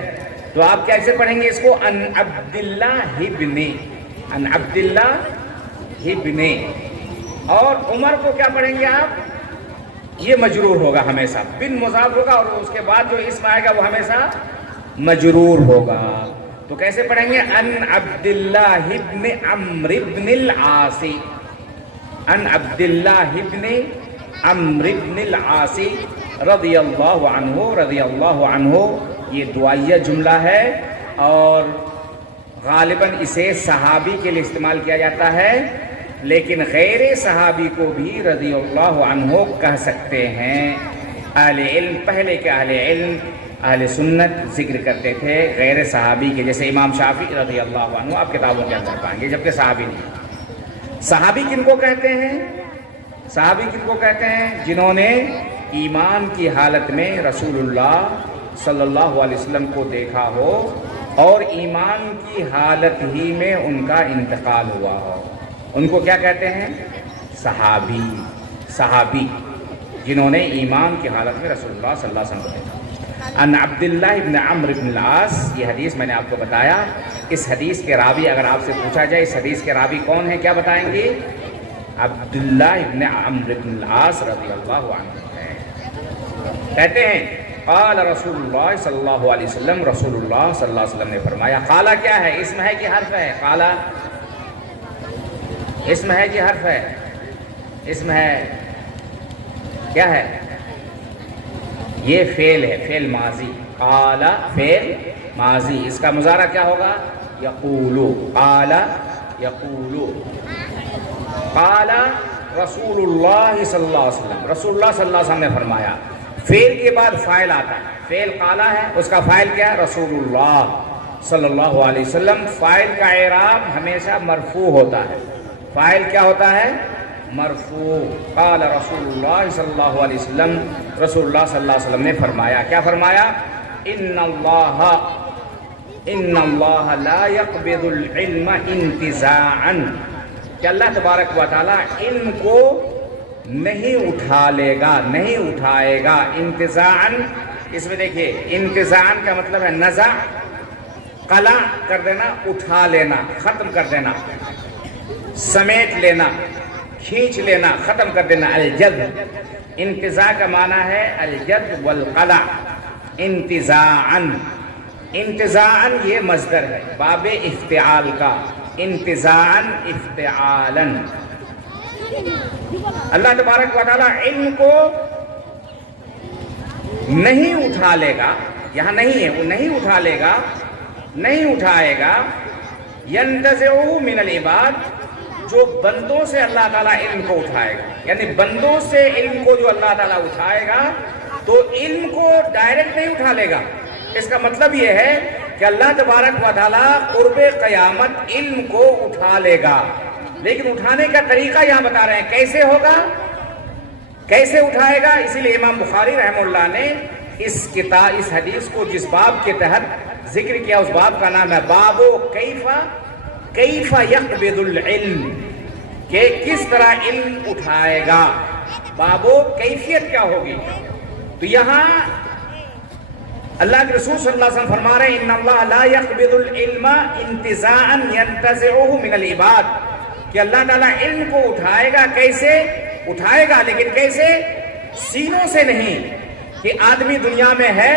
تو آپ کیسے پڑھیں گے اس کو؟ ان عبداللہ ابن. اور عمر کو کیا پڑھیں گے آپ؟ یہ مجرور ہوگا ہمیشہ، بن مضاف ہوگا اور اس کے بعد جو اسم آئے گا وہ ہمیشہ مجرور ہوگا. تو کیسے پڑھیں گے؟ ان عبداللہ ابن عمرو ابن العاص، ان عبداللہ ابن عمرو ابن العاص رضی اللہ عنہ. یہ دعائیہ جملہ ہے اور غالباً اسے صحابی کے لیے استعمال کیا جاتا ہے، لیکن غیر صحابی کو بھی رضی اللہ عنہ کہہ سکتے ہیں. اہل علم، پہلے کے اہل علم، اہل سنت ذکر کرتے تھے غیر صحابی کے، جیسے امام شافعی رضی اللہ عنہ آپ کتابوں کے اندر پائیں گے، جبکہ صحابی نہیں. صحابی کن کو کہتے ہیں؟ صحابی کن کو کہتے ہیں؟ جنہوں نے ایمان کی حالت میں رسول اللہ صلی اللہ علیہ وسلم کو دیکھا ہو اور ایمان کی حالت ہی میں ان کا انتقال ہوا ہو، ان کو کیا کہتے ہیں؟ صحابی جنہوں نے ایمان کی حالت میں رسول اللہ صلی اللہ علیہ وسلم کو دیکھا. ان عبداللہ ابن عمرو ابن العاص، یہ حدیث میں نے آپ کو بتایا. اس حدیث کے راوی اگر آپ سے پوچھا جائے اس حدیث کے راوی کون ہیں، کیا بتائیں گے؟ عبداللہ ابن عمرو ابن العاص رضی اللہ عنہ ہے. کہتے ہیں قال رسول اللہ صلی اللہ علیہ وسلم، رسول اللہ صلی اللہ علیہ وسلم نے فرمایا. قالا کیا ہے؟ اسم ہے کہ حرف ہے؟ قالا اسم ہے کہ حرف ہے؟ اسم ہے. کیا ہے؟ یہ فعل ہے، فعل ماضی. قالا فعل ماضی، اس کا مضارع کیا ہوگا؟ یقولو. قالا یقولو. قالا رسول اللہ صلی اللہ علیہ وسلم، رسول اللہ صلی اللہ علیہ وسلم نے فرمایا. فعل کے بعد فاعل آتا ہے. فعل قالا ہے، اس کا فاعل کیا ہے؟ رسول اللہ صلی اللہ علیہ وسلم. فاعل کا اعراب ہمیشہ مرفوع ہوتا ہے. فاعل کیا ہوتا ہے؟ مرفوع. قال رسول اللہ صلی اللہ علیہ وسلم، رسول اللہ صلی اللہ علیہ وسلم نے فرمایا. کیا فرمایا؟ ان اللہ لا يقبض العلم انتزاعا، کہ اللہ تبارک و تعالی علم کو نہیں اٹھا لے گا، نہیں اٹھائے گا. انتزاعا، اس میں دیکھیے انتزاعا کا مطلب ہے نزع، قلع کر دینا، اٹھا لینا، ختم کر دینا، سمیٹ لینا، کھینچ لینا، ختم کر دینا. الجذب، انتزاع کا معنی ہے الجذب والقلع. انتزاعا یہ مصدر ہے باب افتعال کا. انتزاعا افتعالا. اللہ تبارک و تعالی علم کو نہیں اٹھا لے گا، یہاں نہیں ہے، وہ نہیں اٹھا لے گا، نہیں اٹھائے گا. ينتزعه من العباد، جو بندوں سے اللہ تعالیٰ علم کو اٹھائے گا، یعنی بندوں سے علم کو جو اللہ تعالیٰ اٹھائے گا تو علم کو ڈائریکٹ نہیں اٹھا لے گا۔ اس کا مطلب یہ ہے کہ اللہ تبارک و تعالیٰ قرب قیامت علم کو اٹھا لے گا، لیکن اٹھانے کا طریقہ یہاں بتا رہے ہیں کیسے ہوگا، کیسے اٹھائے گا۔ اسی لیے امام بخاری رحمہ اللہ نے اس حدیث کو جس باب کے تحت ذکر کیا، اس باب کا نام ہے باب کیف یقبض العلم، کہ کس طرح علم اٹھائے گا، باب کیفیت کیا ہوگی۔ تو یہاں اللہ کے رسول صلی اللہ علیہ وسلم فرما رہے ہیں ان اللہ لا یقبض العلم انتزاعا ينتزعه من العباد، کہ اللہ تعالیٰ علم کو اٹھائے گا، کیسے اٹھائے گا، لیکن کیسے، سینوں سے نہیں کہ آدمی دنیا میں ہے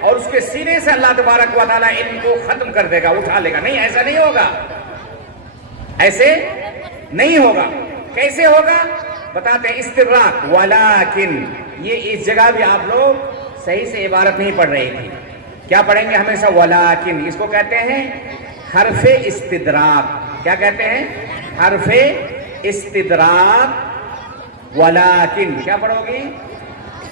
اور اس کے سینے سے اللہ تبارک و تعالیٰ علم کو ختم کر دے گا، اٹھا لے گا، نہیں، ایسا نہیں ہوگا، ایسے نہیں ہوگا۔ کیسے ہوگا بتاتے ہیں، استدراک، ولیکن، یہ اس جگہ بھی آپ لوگ صحیح سے عبارت نہیں پڑھ رہی تھی، کیا پڑھیں گے ہمیشہ، ولیکن، اس کو کہتے ہیں حرف استدراک، کیا کہتے ہیں، حرف استدراک، ولیکن، کیا پڑھو گی،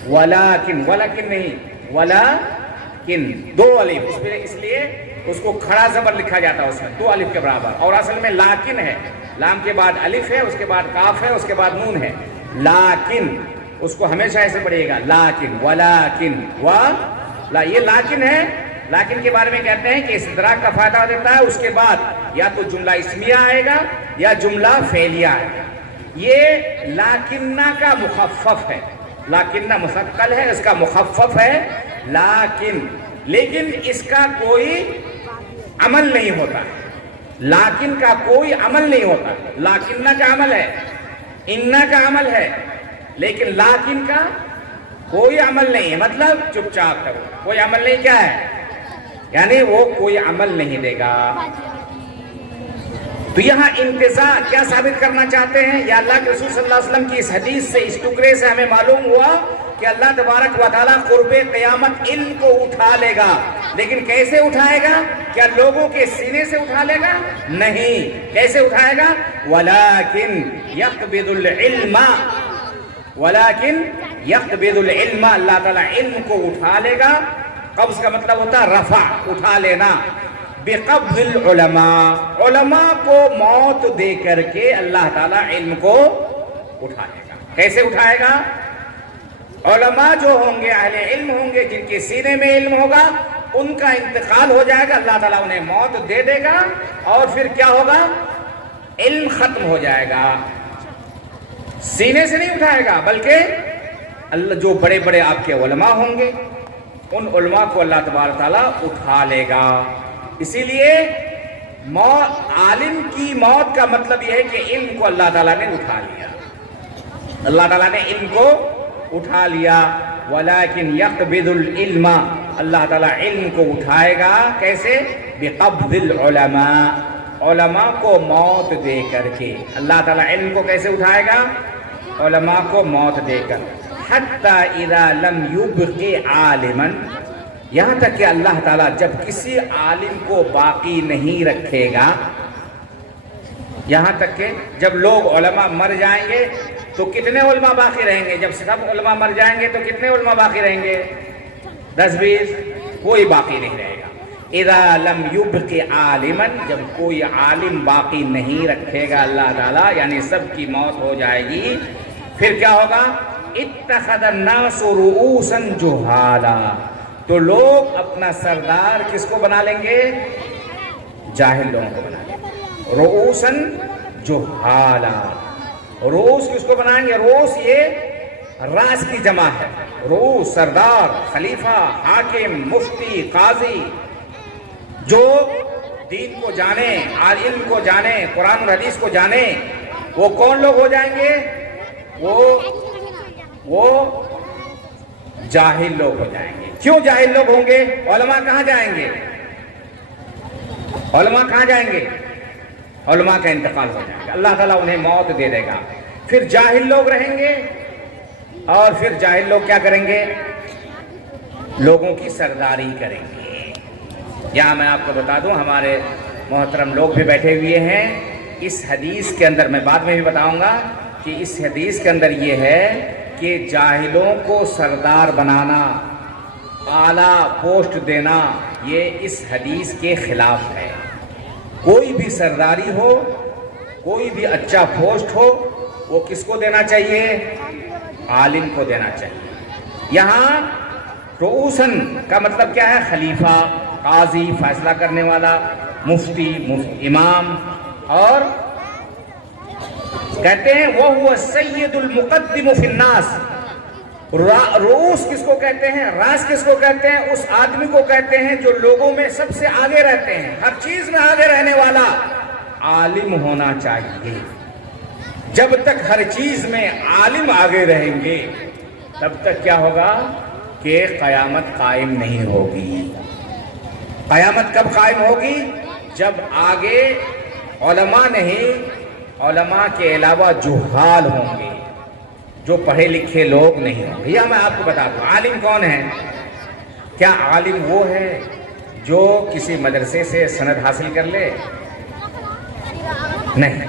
ولیکن، ولیکن نہیں، ولیکن، دو الف، اس لیے اس کو کھڑا زبر لکھا جاتا ہے، اس میں دو الف کے برابر، اور اصل میں لاکن ہے، لام کے بعد الف ہے، اس کے بعد کاف ہے، اس کے بعد نون ہے، لاکن، اس کو ہمیشہ ایسے پڑھیے گا، لاکن، ولیکن، یہ لاکن ہے۔ لاکن کے بارے میں کہتے ہیں کہ استدراک کا فائدہ دیتا ہے، اس کے بعد یا تو جملہ اسمیہ آئے گا یا جملہ فعلیہ آئے گا۔ یہ لاکنہ کا مخفف ہے، لاکنہ مثقل ہے، اس کا مخفف ہے لاکن، لیکن اس کا کوئی عمل نہیں ہوتا، لاکن کا کوئی عمل نہیں ہوتا، لاکنہ کا عمل ہے، انہ کا عمل ہے، لیکن لاکن کا کوئی عمل نہیں ہے، مطلب چپ چاپ کرو، کوئی عمل نہیں، کیا ہے، یعنی وہ کوئی عمل نہیں دے گا۔ تو یہاں انتزاع کیا ثابت کرنا چاہتے ہیں، یا اللہ کے رسول صلی اللہ علیہ وسلم کی اس حدیث سے، اس ٹکڑے سے ہمیں معلوم ہوا کہ اللہ تبارک و تعالیٰ قرب قیامت علم کو اٹھا لے گا، لیکن کیسے اٹھائے گا، کیا لوگوں کے سینے سے اٹھا لے گا، نہیں، کیسے اٹھائے گا، ولیکن یقبض العلم، ولیکن یقبض العلم، اللہ تعالیٰ علم کو اٹھا لے گا۔ قبض کا مطلب ہوتا ہے رفع، اٹھا لینا، بقبض العلماء، علماء کو موت دے کر کے اللہ تعالیٰ علم کو اٹھائے گا۔ کیسے اٹھائے گا، علماء جو ہوں گے، اہل علم ہوں گے، جن کے سینے میں علم ہوگا، ان کا انتقال ہو جائے گا، اللہ تعالیٰ انہیں موت دے دے گا، اور پھر کیا ہوگا، علم ختم ہو جائے گا۔ سینے سے نہیں اٹھائے گا، بلکہ اللہ جو بڑے بڑے آپ کے علماء ہوں گے، ان علماء کو اللہ تبارک تعالیٰ اٹھا لے گا۔ اسی لیے عالم کی موت کا مطلب یہ ہے کہ علم کو اللہ تعالیٰ نے اٹھا لیا، اللہ تعالیٰ نے علم کو اٹھا لیا۔ ولیکن یقبض العلم، اللہ تعالیٰ علم کو اٹھائے گا، کیسے، بقبض العلماء، علماء کو موت دے کر کے۔ اللہ تعالیٰ علم کو کیسے اٹھائے گا، علماء کو موت دے کر، حتی اذا لم یبق عالما، یہاں تک کہ اللہ تعالیٰ جب کسی عالم کو باقی نہیں رکھے گا، یہاں تک کہ جب لوگ علماء مر جائیں گے تو کتنے علماء باقی رہیں گے، جب سب علماء مر جائیں گے تو کتنے علماء باقی رہیں گے، 10-20، کوئی باقی نہیں رہے گا۔ اذا لم یبق عالما، جب کوئی عالم باقی نہیں رکھے گا اللہ تعالیٰ، یعنی سب کی موت ہو جائے گی، پھر کیا ہوگا، اتخذ الناس رؤوسا جہالا، تو لوگ اپنا سردار کس کو بنا لیں گے، جاہل لوگوں کو بنا لیں گے، رؤوسا جہالا۔ رؤوس کس کو بنائیں گے، رؤوس یہ راس کی جمع ہے، رؤوس سردار، خلیفہ، حاکم، مفتی، قاضی، جو دین کو جانے، علم کو جانے، قرآن و حدیث کو جانے، وہ کون لوگ ہو جائیں گے، وہ جاہل لوگ ہو جائیں گے۔ کیوں جاہل لوگ ہوں گے، علماء کہاں جائیں گے، علماء کہاں جائیں گے، علماء کا انتقال ہو جائے گا، اللہ تعالیٰ انہیں موت دے دے گا، پھر جاہل لوگ رہیں گے، اور پھر جاہل لوگ کیا کریں گے، لوگوں کی سرداری کریں گے۔ یہاں میں آپ کو بتا دوں، ہمارے محترم لوگ بھی بیٹھے ہوئے ہیں، اس حدیث کے اندر، میں بعد میں بھی بتاؤں گا کہ اس حدیث کے اندر یہ ہے کہ جاہلوں کو سردار بنانا، اعلیٰ پوسٹ دینا، یہ اس حدیث کے خلاف ہے۔ کوئی بھی سرداری ہو، کوئی بھی اچھا پوسٹ ہو، وہ کس کو دینا چاہیے؟ عالم کو دینا چاہیے۔ یہاں رؤوسن کا مطلب کیا ہے؟ خلیفہ، قاضی، فیصلہ کرنے والا، مفتی، امام، اور کہتے ہیں وَهُوَ السَّيِّدُ الْمُقَدِّمُ فِي النَّاسِ۔ رؤوس کس کو کہتے ہیں؟ راس کس کو کہتے ہیں؟ اس آدمی کو کہتے ہیں جو لوگوں میں سب سے آگے رہتے ہیں، ہر چیز میں آگے رہنے والا عالم ہونا چاہیے۔ جب تک ہر چیز میں عالم آگے رہیں گے تب تک کیا ہوگا کہ قیامت قائم نہیں ہوگی۔ قیامت کب قائم ہوگی؟ جب آگے علماء نہیں، علماء کے علاوہ جہال ہوں گے، جو پڑھے لکھے لوگ نہیں ہوں گے۔ یا میں آپ کو بتا دوں عالم کون ہے؟ کیا عالم وہ ہے جو کسی مدرسے سے سند حاصل کر لے؟ نہیں،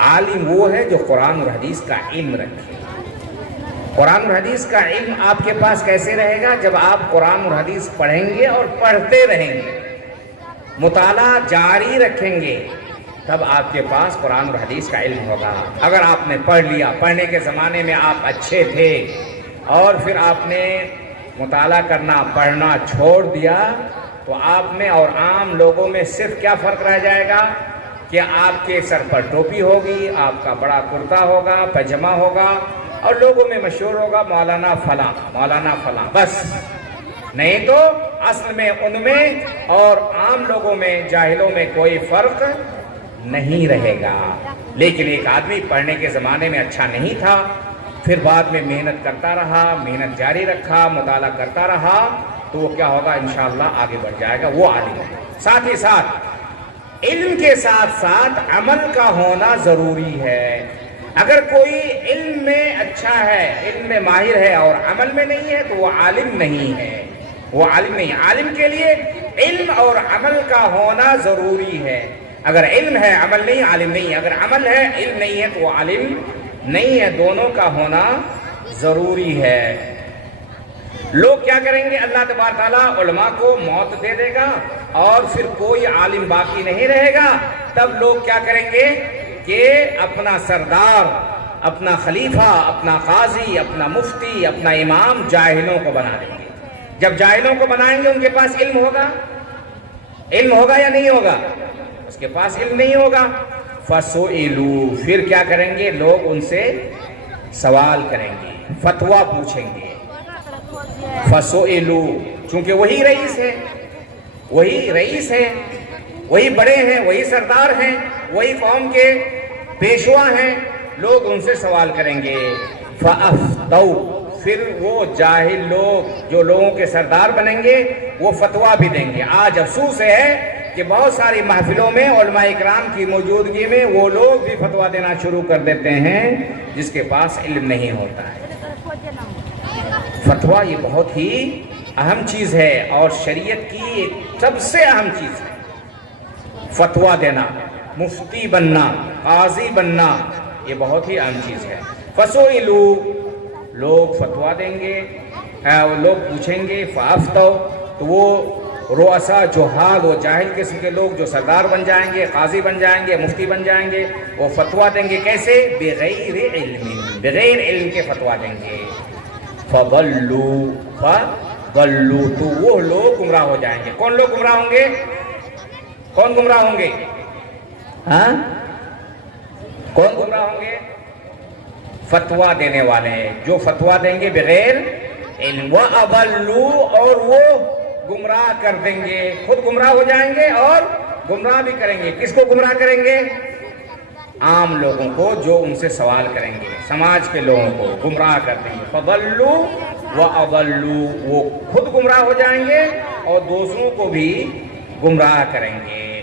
عالم وہ ہے جو قرآن اور حدیث کا علم رکھے۔ قرآن اور حدیث کا علم آپ کے پاس کیسے رہے گا؟ جب آپ قرآن اور حدیث پڑھیں گے اور پڑھتے رہیں گے، مطالعہ جاری رکھیں گے، تب آپ کے پاس قرآن اور حدیث کا علم ہوگا۔ اگر آپ نے پڑھ لیا، پڑھنے کے زمانے میں آپ اچھے تھے، اور پھر آپ نے مطالعہ کرنا، پڑھنا چھوڑ دیا، تو آپ میں اور عام لوگوں میں صرف کیا فرق رہ جائے گا کہ آپ کے سر پر ٹوپی ہوگی، آپ کا بڑا کرتا ہوگا، پاجامہ ہوگا، اور لوگوں میں مشہور ہوگا مولانا فلاں، مولانا فلاں، بس۔ نہیں تو اصل میں ان میں اور عام لوگوں میں، جاہلوں میں کوئی فرق نہیں رہے گا۔ لیکن ایک آدمی پڑھنے کے زمانے میں اچھا نہیں تھا، پھر بعد میں محنت کرتا رہا، محنت جاری رکھا، مطالعہ کرتا رہا، تو وہ کیا ہوگا؟ انشاءاللہ آگے بڑھ جائے گا، وہ عالم ہے۔ ساتھ ہی ساتھ علم کے ساتھ ساتھ عمل کا ہونا ضروری ہے۔ اگر کوئی علم میں اچھا ہے، علم میں ماہر ہے اور عمل میں نہیں ہے تو وہ عالم نہیں ہے، وہ عالم نہیں۔ عالم کے لیے علم اور عمل کا ہونا ضروری ہے۔ اگر علم ہے عمل نہیں، عالم نہیں۔ اگر عمل ہے علم نہیں ہے تو وہ عالم نہیں ہے، دونوں کا ہونا ضروری ہے۔ لوگ کیا کریں گے؟ اللہ تبارک تعالیٰ علماء کو موت دے دے گا اور پھر کوئی عالم باقی نہیں رہے گا، تب لوگ کیا کریں گے کہ اپنا سردار، اپنا خلیفہ، اپنا قاضی، اپنا مفتی، اپنا امام جاہلوں کو بنا دیں گے۔ جب جاہلوں کو بنائیں گے ان کے پاس علم ہوگا؟ علم ہوگا یا نہیں ہوگا؟ اس کے پاس علم نہیں ہوگا۔ فَسُئِلُوا، پھر کیا کریں گے؟ لوگ ان سے سوال کریں گے، فتویٰ پوچھیں گے۔ فَسُئِلُوا، چونکہ وہی رئیس ہے، وہی رئیس ہے، وہی بڑے ہیں، وہی سردار ہیں، وہی قوم کے پیشوا ہیں، لوگ ان سے سوال کریں گے۔ فَأَفْتَوْا، پھر وہ جاہل لوگ جو لوگوں کے سردار بنیں گے وہ فتویٰ بھی دیں گے۔ آج افسوس ہے کہ بہت ساری محفلوں میں علماء اکرام کی موجودگی میں وہ لوگ بھی فتویٰ دینا شروع کر دیتے ہیں جس کے پاس علم نہیں ہوتا ہے۔ فتویٰ یہ بہت ہی اہم چیز ہے اور شریعت کی ایک سب سے اہم چیز ہے۔ فتویٰ دینا، مفتی بننا، قاضی بننا، یہ بہت ہی اہم چیز ہے۔ فَسُئِلُوا، لوگ فتویٰ دیں گے، لوگ پوچھیں گے۔ فَأَفْتَوْا، تو وہ رؤساء جہال، وہ جاہل قسم کے لوگ جو سردار بن جائیں گے، قاضی بن جائیں گے، مفتی بن جائیں گے، وہ فتویٰ دیں گے۔ کیسے؟ بغیر علم، بغیر علم کے فتویٰ دیں گے۔ فَضَلُّوا، تو وہ لوگ گمراہ ہو جائیں گے۔ کون لوگ گمراہ ہوں گے؟ کون گمراہ ہوں گے؟ ہاں، کون گمراہ ہوں گے؟ فتویٰ دینے والے، جو فتویٰ دیں گے بغیر علم۔ وَأَضَلُّوا، اور وہ گمراہ کر دیں گے، خود گمراہ ہو جائیں گے اور گمراہ بھی کریں گے۔ کس کو گمراہ کریں گے؟ عام لوگوں کو جو ان سے سوال کریں گے، سماج کے لوگوں کو گمراہ کر دیں گے۔ فَضَلُّوا وَأَضَلُّوا، وہ خود گمراہ ہو جائیں گے اور دوسروں کو بھی گمراہ کریں گے۔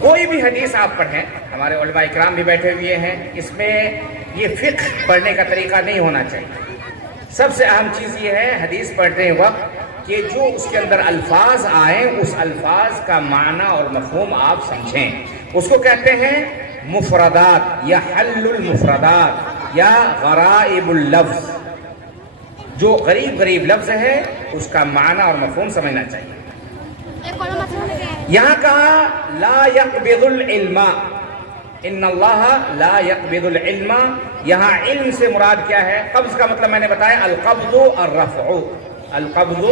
کوئی بھی حدیث آپ پڑھیں، ہمارے علماء اکرام بھی بیٹھے ہوئے ہیں، اس میں یہ فقہ پڑھنے کا طریقہ نہیں ہونا چاہیے۔ سب سے اہم چیز یہ ہے حدیث پڑھتے وقت کہ جو اس کے اندر الفاظ آئیں اس الفاظ کا معنی اور مفہوم آپ سمجھیں. اس کو کہتے ہیں مفردات یا حل المفردات یا غرائب اللفظ. جو غریب لفظ ہے اس کا معنی اور مفہوم سمجھنا چاہیے. یہاں کہا لا یقبض العلم، ان اللہ لا یقبض العلم. یہاں علم سے مراد کیا ہے؟ قبض کا مطلب میں نے بتایا القبض الرفع. القبض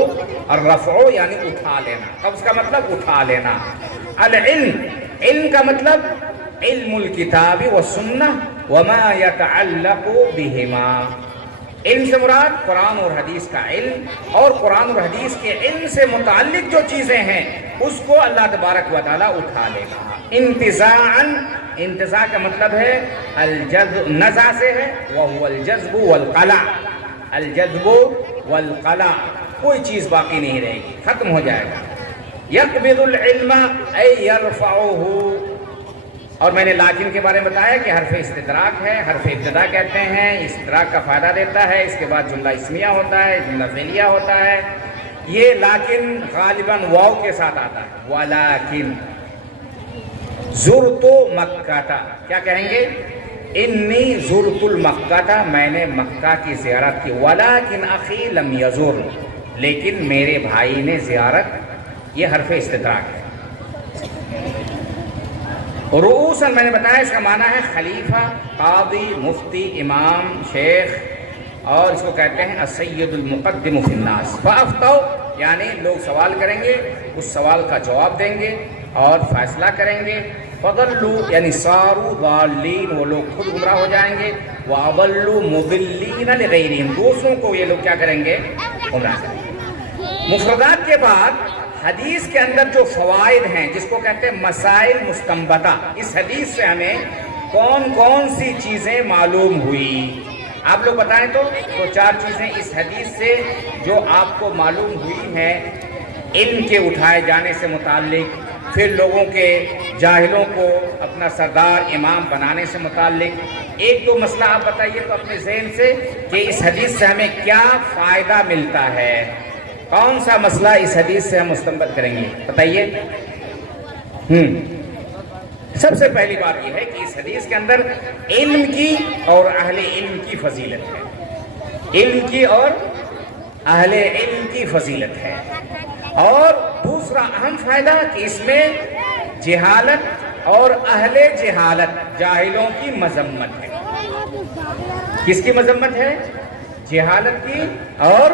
الرفع یعنی اٹھا لینا. قبض کا مطلب اٹھا لینا. العلم، علم کا مطلب علم الکتاب والسنہ وما یتعلق بہما. علم سے مراد قرآن اور حدیث کا علم، اور قرآن اور حدیث کے علم سے متعلق جو چیزیں ہیں اس کو اللہ تبارک و تعالیٰ اٹھا لے گا. انتزاعاً، انتزاع کا مطلب ہے الجذب، نزع سے ہے، وہو الجذب والقلع. الجذب والقلع، کوئی چیز باقی نہیں رہے گی، ختم ہو جائے گا. یقبض العلم ای یرفعہ. اور میں نے لاکن کے بارے میں بتایا کہ حرف استدراک ہے، حرف ابتدا کہتے ہیں. استدراک کا فائدہ دیتا ہے. اس کے بعد جملہ اسمیہ ہوتا ہے، جملہ فعلیہ ہوتا ہے. یہ لاکن غالباً واو کے ساتھ آتا ہے. وَلَٰكِن زُرْتُ مَكَّةَ، کیا کہیں گے؟ انی زُرْتُ الْمَكَّةَ، میں نے مکہ کی زیارت کی. وَلَٰكِنْ أَخِي لَمْ يَزُرْ، لیکن میرے بھائی نے زیارت. یہ حرف استدراک ہے. رؤوساً میں نے بتایا اس کا معنی ہے خلیفہ، قاضی، مفتی، امام، شیخ، اور اس کو کہتے ہیں السید المقدم فی الناس. فافتوا یعنی لوگ سوال کریں گے، اس سوال کا جواب دیں گے اور فیصلہ کریں گے. فضلوا یعنی صاروا ضالین، وہ لوگ خود گمراہ ہو جائیں گے. واضلوا مضلین لغیرہم، دوسروں کو یہ لوگ کیا کریں گے؟ گمراہ کریں گے. مفردات کے بعد حدیث کے اندر جو فوائد ہیں جس کو کہتے ہیں مسائل مستنبطہ، اس حدیث سے ہمیں کون کون سی چیزیں معلوم ہوئی؟ آپ لوگ بتائیں تو 4 چیزیں اس حدیث سے جو آپ کو معلوم ہوئی ہیں. علم کے اٹھائے جانے سے متعلق، پھر لوگوں کے جاہلوں کو اپنا سردار امام بنانے سے متعلق. 1-2 مسئلہ آپ بتائیے تو اپنے ذہن سے کہ اس حدیث سے ہمیں کیا فائدہ ملتا ہے. کون سا مسئلہ اس حدیث سے ہم مستنبط کریں گے؟ بتائیے. سب سے پہلی بات یہ ہے کہ اس حدیث کے اندر علم کی اور اہل علم کی فضیلت ہے. علم کی اور اہل علم کی فضیلت ہے. اور دوسرا اہم فائدہ کہ اس میں جہالت اور اہل جہالت، جاہلوں کی مذمت ہے. کس کی مذمت ہے؟ جہالت کی اور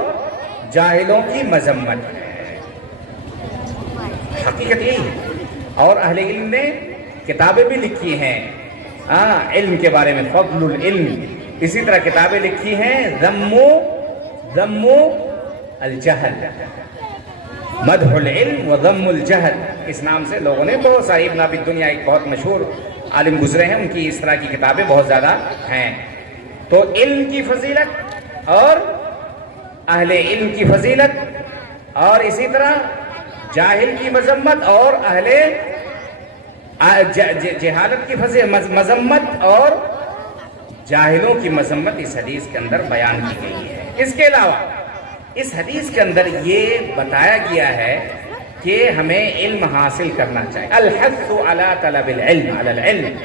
جاہلوں کی مذمت ہے. حقیقت یہی ہے. اور اہل علم نے کتابیں بھی لکھی ہیں علم کے بارے میں، فضل العلم. اسی طرح کتابیں لکھی ہیں ذم الجہل، مدح العلم و ذم الجہل. اس نام سے لوگوں نے بہت ساری، ابن ابی الدنیا ایک بہت مشہور عالم گزرے ہیں، ان کی اس طرح کی کتابیں بہت زیادہ ہیں. تو علم کی فضیلت اور اہل علم کی فضیلت، اور اسی طرح جاہل کی مذمت اور اہل جہالت کی مذمت اور جاہلوں کی مذمت اس حدیث کے اندر بیان کی گئی ہے. اس کے علاوہ اس حدیث کے اندر یہ بتایا گیا ہے کہ ہمیں علم حاصل کرنا چاہیے. الحث علی طلب العلم، علی العلم،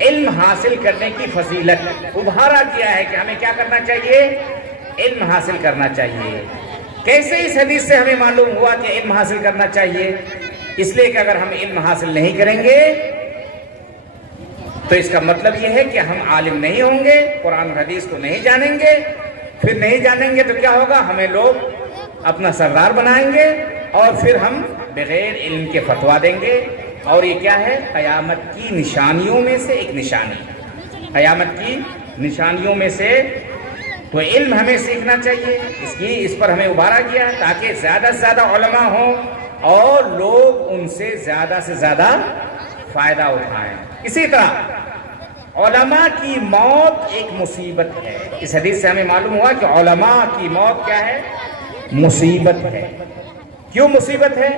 علم حاصل کرنے کی فضیلت ابھارا کیا ہے کہ ہمیں کیا کرنا چاہیے؟ علم حاصل کرنا چاہیے. کیسے اس حدیث سے ہمیں معلوم ہوا کہ علم حاصل کرنا چاہیے؟ اس لیے کہ اگر ہم علم حاصل نہیں کریں گے تو اس کا مطلب یہ ہے کہ ہم عالم نہیں ہوں گے، قرآن اور حدیث کو نہیں جانیں گے. پھر نہیں جانیں گے تو کیا ہوگا؟ ہمیں لوگ اپنا سردار بنائیں گے اور پھر ہم بغیر علم کے فتویٰ دیں گے. اور یہ کیا ہے؟ قیامت کی نشانیوں میں سے ایک نشانی. قیامت کی نشانیوں میں سے تو علم ہمیں سیکھنا چاہیے. اس پر ہمیں ابھارا گیا تاکہ زیادہ سے زیادہ علماء ہوں اور لوگ ان سے زیادہ فائدہ اٹھائیں. اسی طرح علماء کی موت ایک مصیبت ہے. اس حدیث سے ہمیں معلوم ہوا کہ علماء کی موت کیا ہے؟ مصیبت ہے. کیوں مصیبت ہے؟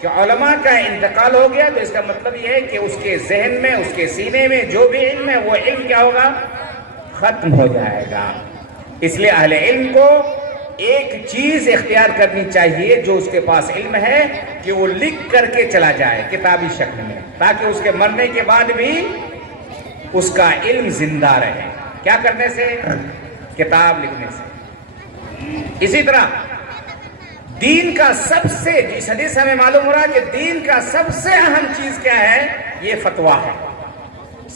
کہ علماء کا انتقال ہو گیا تو اس کا مطلب یہ ہے کہ اس کے ذہن میں، اس کے سینے میں جو بھی علم ہے وہ علم کیا ہوگا؟ ختم ہو جائے گا. اس لیے اہل علم کو ایک چیز اختیار کرنی چاہیے جو اس کے پاس علم ہے کہ وہ لکھ کر کے چلا جائے کتابی شکل میں، تاکہ اس کے مرنے کے بعد بھی اس کا علم زندہ رہے۔ کیا کرنے سے؟ کتاب لکھنے سے۔ اسی طرح دین کا سب سے، اس حدیث سے ہمیں معلوم ہو رہا ہے کہ دین کا سب سے اہم چیز کیا ہے؟ یہ فتویٰ ہے۔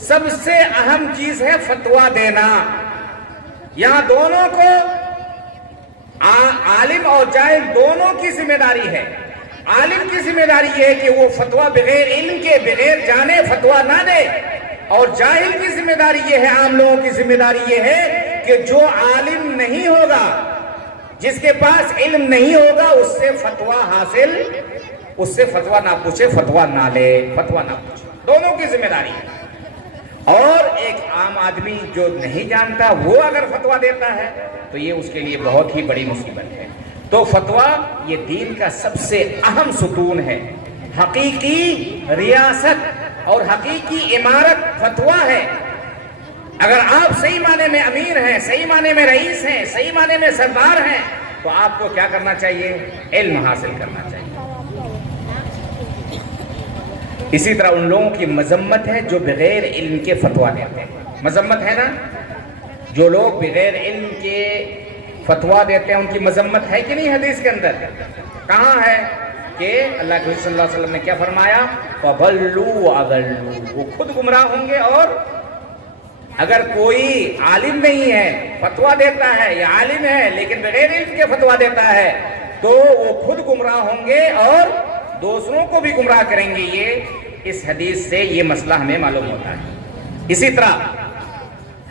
سب سے اہم چیز ہے فتویٰ دینا۔ یہاں دونوں کو، عالم اور جاہل دونوں کی ذمہ داری ہے۔ عالم کی ذمہ داری یہ ہے کہ وہ فتویٰ بغیر علم کے، بغیر جانے فتویٰ نہ دے، اور جاہل کی ذمہ داری یہ ہے، عام لوگوں کی ذمہ داری یہ ہے کہ جو عالم نہیں ہوگا، جس کے پاس علم نہیں ہوگا، اس سے فتویٰ حاصل، اس سے فتویٰ نہ پوچھے، فتویٰ نہ لے، فتویٰ نہ پوچھے۔ دونوں کی ذمہ داری ہے۔ اور ایک عام آدمی جو نہیں جانتا وہ اگر فتویٰ دیتا ہے تو یہ اس کے لیے بہت ہی بڑی مصیبت ہے۔ تو فتویٰ یہ دین کا سب سے اہم ستون ہے۔ حقیقی ریاست اور حقیقی عمارت فتویٰ ہے۔ اگر آپ صحیح معنی میں امیر ہیں، صحیح معنی میں رئیس ہیں، صحیح معنی میں سردار ہیں، تو آپ کو کیا کرنا چاہیے؟ علم حاصل کرنا چاہیے۔ اسی طرح ان لوگوں کی مذمت ہے جو بغیر علم کے فتویٰ دیتے ہیں۔ مذمت ہے نا، جو لوگ بغیر علم کے فتویٰ دیتے ہیں ان کی مذمت ہے کہ نہیں؟ حدیث کے اندر کہاں ہے کہ اللہ کے رسول صلی اللہ علیہ وسلم نے کیا فرمایا؟ فَضَلُّوا وَأَضَلُّوا، وہ خود گمراہ ہوں گے، اور اگر کوئی عالم نہیں ہے، فتویٰ دیتا ہے، یا عالم ہے لیکن بغیر علم کے فتویٰ دیتا ہے، تو وہ خود گمراہ ہوں گے اور دوسروں کو بھی گمراہ کریں گے۔ یہ اس حدیث سے یہ مسئلہ ہمیں معلوم ہوتا ہے۔ اسی طرح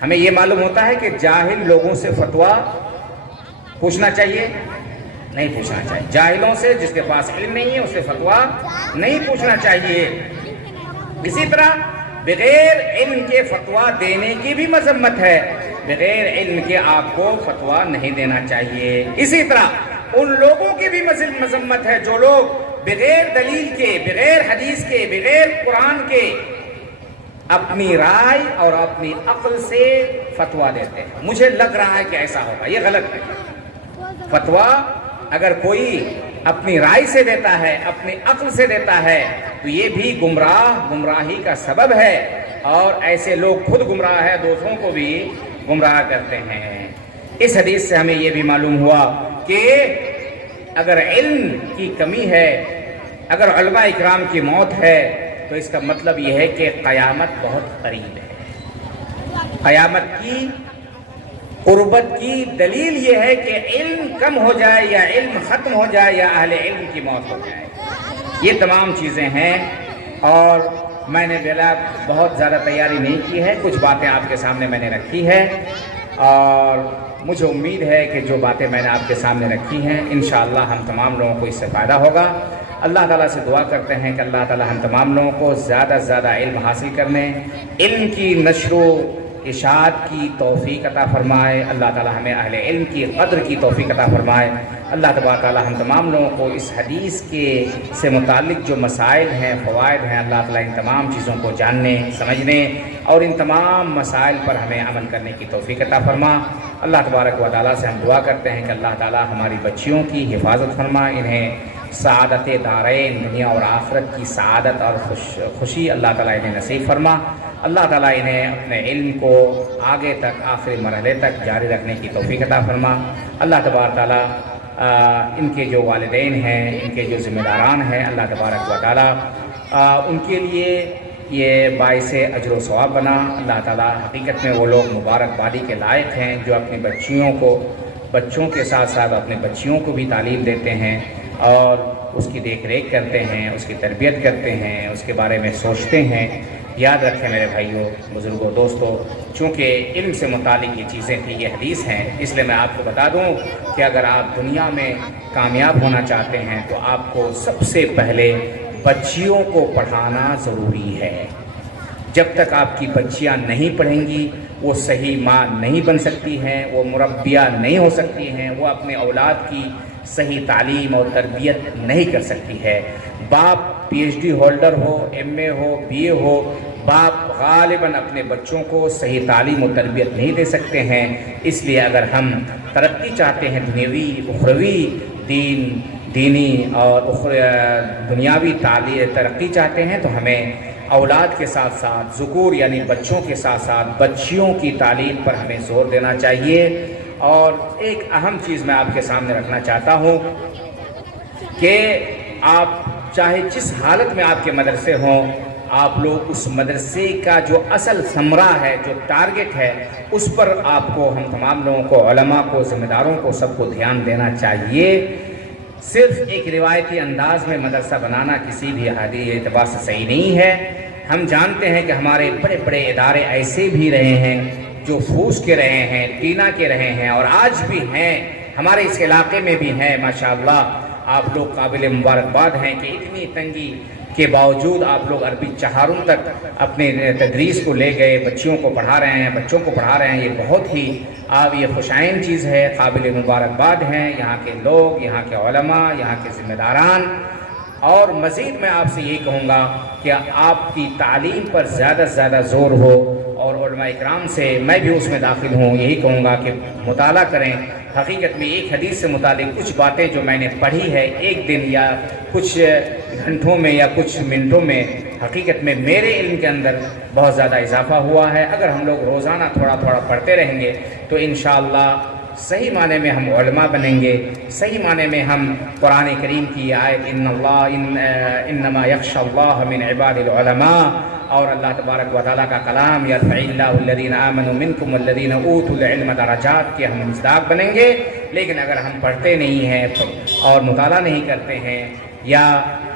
ہمیں یہ معلوم ہوتا ہے کہ جاہل لوگوں سے فتویٰ پوچھنا چاہیے؟ نہیں پوچھنا چاہیے۔ جاہلوں سے، جس کے پاس علم نہیں ہے، اس سے فتویٰ نہیں پوچھنا چاہیے۔ اسی طرح بغیر علم کے فتویٰ دینے کی بھی مذمت ہے۔ بغیر علم کے آپ کو فتویٰ نہیں دینا چاہیے۔ اسی طرح ان لوگوں کی بھی مذمت ہے جو لوگ بغیر دلیل کے، بغیر حدیث کے، بغیر قرآن کے اپنی رائے اور اپنی عقل سے فتویٰ دیتے ہیں۔ مجھے لگ رہا ہے کہ ایسا ہوگا، یہ غلط ہے۔ فتویٰ اگر کوئی اپنی رائے سے دیتا ہے، اپنی عقل سے دیتا ہے، تو یہ بھی گمراہی کا سبب ہے، اور ایسے لوگ خود گمراہ ہے، دوسروں کو بھی گمراہ کرتے ہیں۔ اس حدیث سے ہمیں یہ بھی معلوم ہوا کہ اگر علم کی کمی ہے، اگر علماء اکرام کی موت ہے، تو اس کا مطلب یہ ہے کہ قیامت بہت قریب ہے۔ قیامت کی قربت کی دلیل یہ ہے کہ علم کم ہو جائے، یا علم ختم ہو جائے، یا اہل علم کی موت ہو جائے۔ یہ تمام چیزیں ہیں، اور میں نے بہت زیادہ تیاری نہیں کی ہے، کچھ باتیں آپ کے سامنے میں نے رکھی ہے، اور مجھے امید ہے کہ جو باتیں میں نے آپ کے سامنے رکھی ہیں انشاءاللہ ہم تمام لوگوں کو اس سے فائدہ ہوگا۔ اللہ تعالیٰ سے دعا کرتے ہیں کہ اللہ تعالیٰ ہم تمام لوگوں کو زیادہ سے زیادہ علم حاصل کرنے، علم کی نشر و اشاعت کی توفیق عطا فرمائے۔ اللہ تعالیٰ ہمیں اہل علم کی قدر کی توفیق عطا فرمائے۔ اللہ تبارک تعالیٰ ہم تمام لوگوں کو اس حدیث سے متعلق جو مسائل ہیں، فوائد ہیں، اللہ تعالیٰ ان تمام چیزوں کو جاننے، سمجھنے اور ان تمام مسائل پر ہمیں عمل کرنے کی توفیق عطا فرما۔ اللہ تبارک و تعالیٰ سے ہم دعا کرتے ہیں کہ اللہ تعالیٰ ہماری بچیوں کی حفاظت فرما، انہیں سعادت دارین، دنیا اور آخرت کی سعادت اور خوشی اللہ تعالیٰ انہیں نصیب فرما۔ اللہ تعالیٰ انہیں اپنے علم کو آگے تک، آخری مرحلے تک جاری رکھنے کی توفیق عطا فرما۔ اللہ تبارک تعالیٰ ان کے جو والدین ہیں، ان کے جو ذمہ داران ہیں، اللہ تبارک و تعالیٰ ان کے لیے یہ باعث اجر و ثواب بنا۔ اللہ تعالیٰ حقیقت میں وہ لوگ مبارکبادی کے لائق ہیں جو اپنی بچوں کے ساتھ ساتھ اپنے بچیوں کو بھی تعلیم دیتے ہیں، اور اس کی دیکھ ریکھ کرتے ہیں، اس کی تربیت کرتے ہیں، اس کے بارے میں سوچتے ہیں۔ یاد رکھیں میرے بھائیوں، بزرگوں، دوستوں، چونکہ علم سے متعلق یہ چیزیں تھیں، یہ حدیث ہیں، اس لیے میں آپ کو بتا دوں کہ اگر آپ دنیا میں کامیاب ہونا چاہتے ہیں تو آپ کو سب سے پہلے بچیوں کو پڑھانا ضروری ہے۔ جب تک آپ کی بچیاں نہیں پڑھیں گی، وہ صحیح ماں نہیں بن سکتی ہیں، وہ مربیہ نہیں ہو سکتی ہیں، وہ اپنے اولاد کی صحیح تعلیم اور تربیت نہیں کر سکتی ہے۔ باپ پی ایچ ڈی ہولڈر ہو، ایم اے ہو، بی اے ہو، باپ غالباً اپنے بچوں کو صحیح تعلیم و تربیت نہیں دے سکتے ہیں. اس لیے اگر ہم ترقی چاہتے ہیں دنیاوی اخروی دینی اور دنیاوی ترقی چاہتے ہیں تو ہمیں اولاد کے ساتھ ساتھ ذکور یعنی بچوں کے ساتھ ساتھ بچیوں کی تعلیم پر ہمیں زور دینا چاہیے. اور ایک اہم چیز میں آپ کے سامنے رکھنا چاہتا ہوں کہ آپ چاہے جس حالت میں آپ کے مدرسے ہوں، آپ لوگ اس مدرسے کا جو اصل ثمرہ ہے، جو ٹارگٹ ہے، اس پر آپ کو، ہم تمام لوگوں کو، علماء کو، ذمہ داروں کو، سب کو دھیان دینا چاہیے. صرف ایک روایتی انداز میں مدرسہ بنانا کسی بھی اعتبار سے صحیح نہیں ہے. ہم جانتے ہیں کہ ہمارے بڑے بڑے ادارے ایسے بھی رہے ہیں جو فوس کے رہے ہیں، ٹینا کے رہے ہیں، اور آج بھی ہیں، ہمارے اس علاقے میں بھی ہیں. ماشاءاللہ آپ لوگ قابل مبارکباد ہیں کہ اتنی تنگی کے باوجود آپ لوگ عربی چہارم تک اپنے تدریس کو لے گئے، بچوں کو پڑھا رہے ہیں. یہ بہت ہی یہ خوشائن چیز ہے، قابل مبارکباد ہیں یہاں کے لوگ، یہاں کے علماء، یہاں کے ذمہ داران. اور مزید میں آپ سے یہی کہوں گا کہ آپ کی تعلیم پر زیادہ سے زیادہ زور ہو، اور علماء اکرام سے، میں بھی اس میں داخل ہوں، یہی کہوں گا کہ مطالعہ کریں. حقیقت میں ایک حدیث سے متعلق کچھ باتیں جو میں نے پڑھی ہے ایک دن یا کچھ گھنٹوں میں یا کچھ منٹوں میں، حقیقت میں میرے علم کے اندر بہت زیادہ اضافہ ہوا ہے. اگر ہم لوگ روزانہ تھوڑا تھوڑا پڑھتے رہیں گے تو انشاءاللہ صحیح معنی میں ہم علماء بنیں گے. صحیح معنی میں ہم قرآن کریم کی آیت انما یخشی اللہ من عباد العلماء اور اللہ تبارک و تعالیٰ کا کلام یرفع اللہ الذین آمنوا منکم والذین اوتوا العلم درجات کے ہم مصداق بنیں گے. لیکن اگر ہم پڑھتے نہیں ہیں اور مطالعہ نہیں کرتے ہیں یا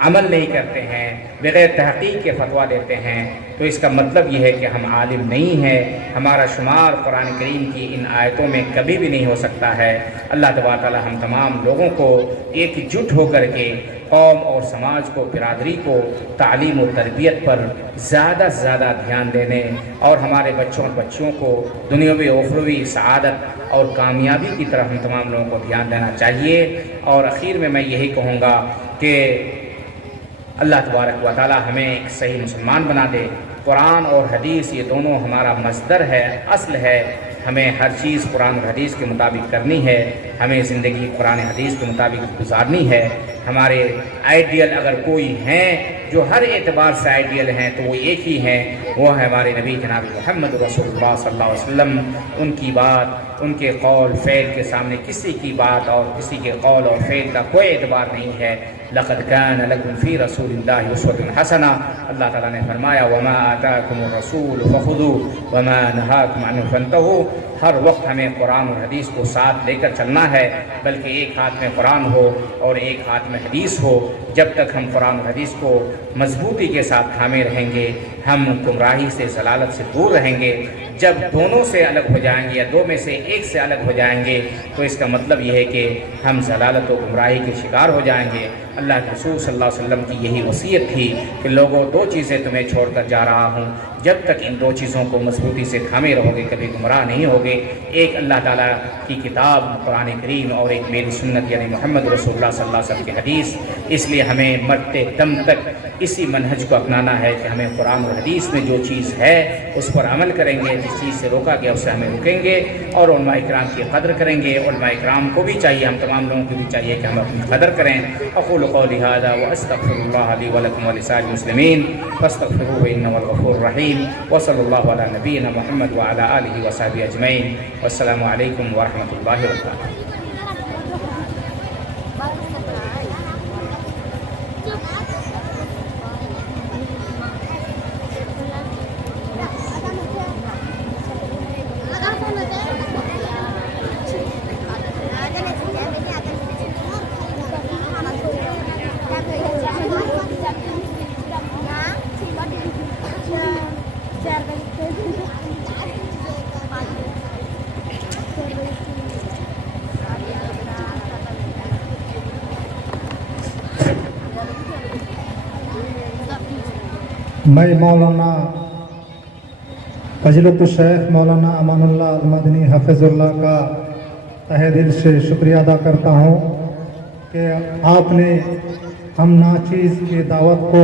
عمل نہیں کرتے ہیں، بغیر تحقیق کے فتویٰ دیتے ہیں، تو اس کا مطلب یہ ہے کہ ہم عالم نہیں ہیں. ہمارا شمار قرآن کریم کی ان آیتوں میں کبھی بھی نہیں ہو سکتا ہے. اللہ تبارک تعالیٰ ہم تمام لوگوں کو ایک جٹ ہو کر کے قوم اور سماج کو، برادری کو تعلیم و تربیت پر زیادہ سے زیادہ دھیان دینے اور ہمارے بچوں اور بچیوں کو دنیاوی و اخروی سعادت اور کامیابی کی طرف ہم تمام لوگوں کو دھیان دینا چاہیے. اور اخیر میں یہی کہوں گا کہ اللہ تبارک و تعالی ہمیں ایک صحیح مسلمان بنا دے. قرآن اور حدیث یہ دونوں ہمارا مصدر ہے، اصل ہے. ہمیں ہر چیز قرآن اور حدیث کے مطابق کرنی ہے. ہمیں زندگی قرآن حدیث کے مطابق گزارنی ہے. ہمارے آئیڈیل اگر کوئی ہیں جو ہر اعتبار سے آئیڈیل ہیں تو وہ ایک ہی ہیں، وہ ہے ہمارے نبی جناب محمد رسول اللہ صلی اللہ علیہ وسلم. ان کی بات، ان کے قول فعل کے سامنے کسی کی بات اور کسی کے قول اور فعل کا کوئی اعتبار نہیں ہے. لقد كان لكم في رسول الله اسوة حسنة. اللہ تعالیٰ نے فرمایا وما آتاكم الرسول فخذوه وما نهاكم عنه فانتهوا. ہر وقت ہمیں قرآن اور حدیث کو ساتھ لے کر چلنا ہے، بلکہ ایک ہاتھ میں قرآن ہو اور ایک ہاتھ میں حدیث ہو. جب تک ہم قرآن اور حدیث کو مضبوطی کے ساتھ تھامے رہیں گے، ہم گمراہی سے، ضلالت سے دور رہیں گے. جب دونوں سے الگ ہو جائیں گے یا دو میں سے ایک سے الگ ہو جائیں گے تو اس کا مطلب یہ ہے کہ ہم ضلالت و گمراہی کے شکار ہو جائیں گے. اللہ کے رسول صلی اللہ علیہ وسلم کی یہی وصیت تھی کہ لوگوں، دو چیزیں تمہیں چھوڑ کر جا رہا ہوں، جب تک ان دو چیزوں کو مضبوطی سے تھامے رہو گے کبھی گمراہ نہیں ہوگے. ایک اللہ تعالیٰ کی کتاب قرآن کریم اور ایک میری سنت یعنی محمد رسول اللہ صلی اللہ علیہ وسلم کی حدیث. اس لیے ہمیں مرتے دم تک اسی منہج کو اپنانا ہے کہ ہمیں قرآن اور حدیث میں جو چیز ہے اس پر عمل کریں گے. جس چیز سے روکا گیا اس سے ہمیں رکیں گے اور علماء اکرام کی قدر کریں گے. علماء اکرام کو بھی چاہیے، ہم تمام لوگوں کو بھی چاہیے کہ ہم اپنی قدر کریں. اقول قولی ھذا واستغفر اللہ لی ولکم ولسائر المسلمین فاستغفروہ انہ هو الغفور الرحیم. وصلی اللہ علی نبینا محمد وعلی آلہ وصحبہ اجمعین. والسلام علیکم ورحمۃ اللہ وبرکاتہ. میں مولانا فضیلت الشیخ مولانا امان اللہ المدنی حفظ اللہ کا تہہ دل سے شکریہ ادا کرتا ہوں کہ آپ نے ہم ناچیز کی دعوت کو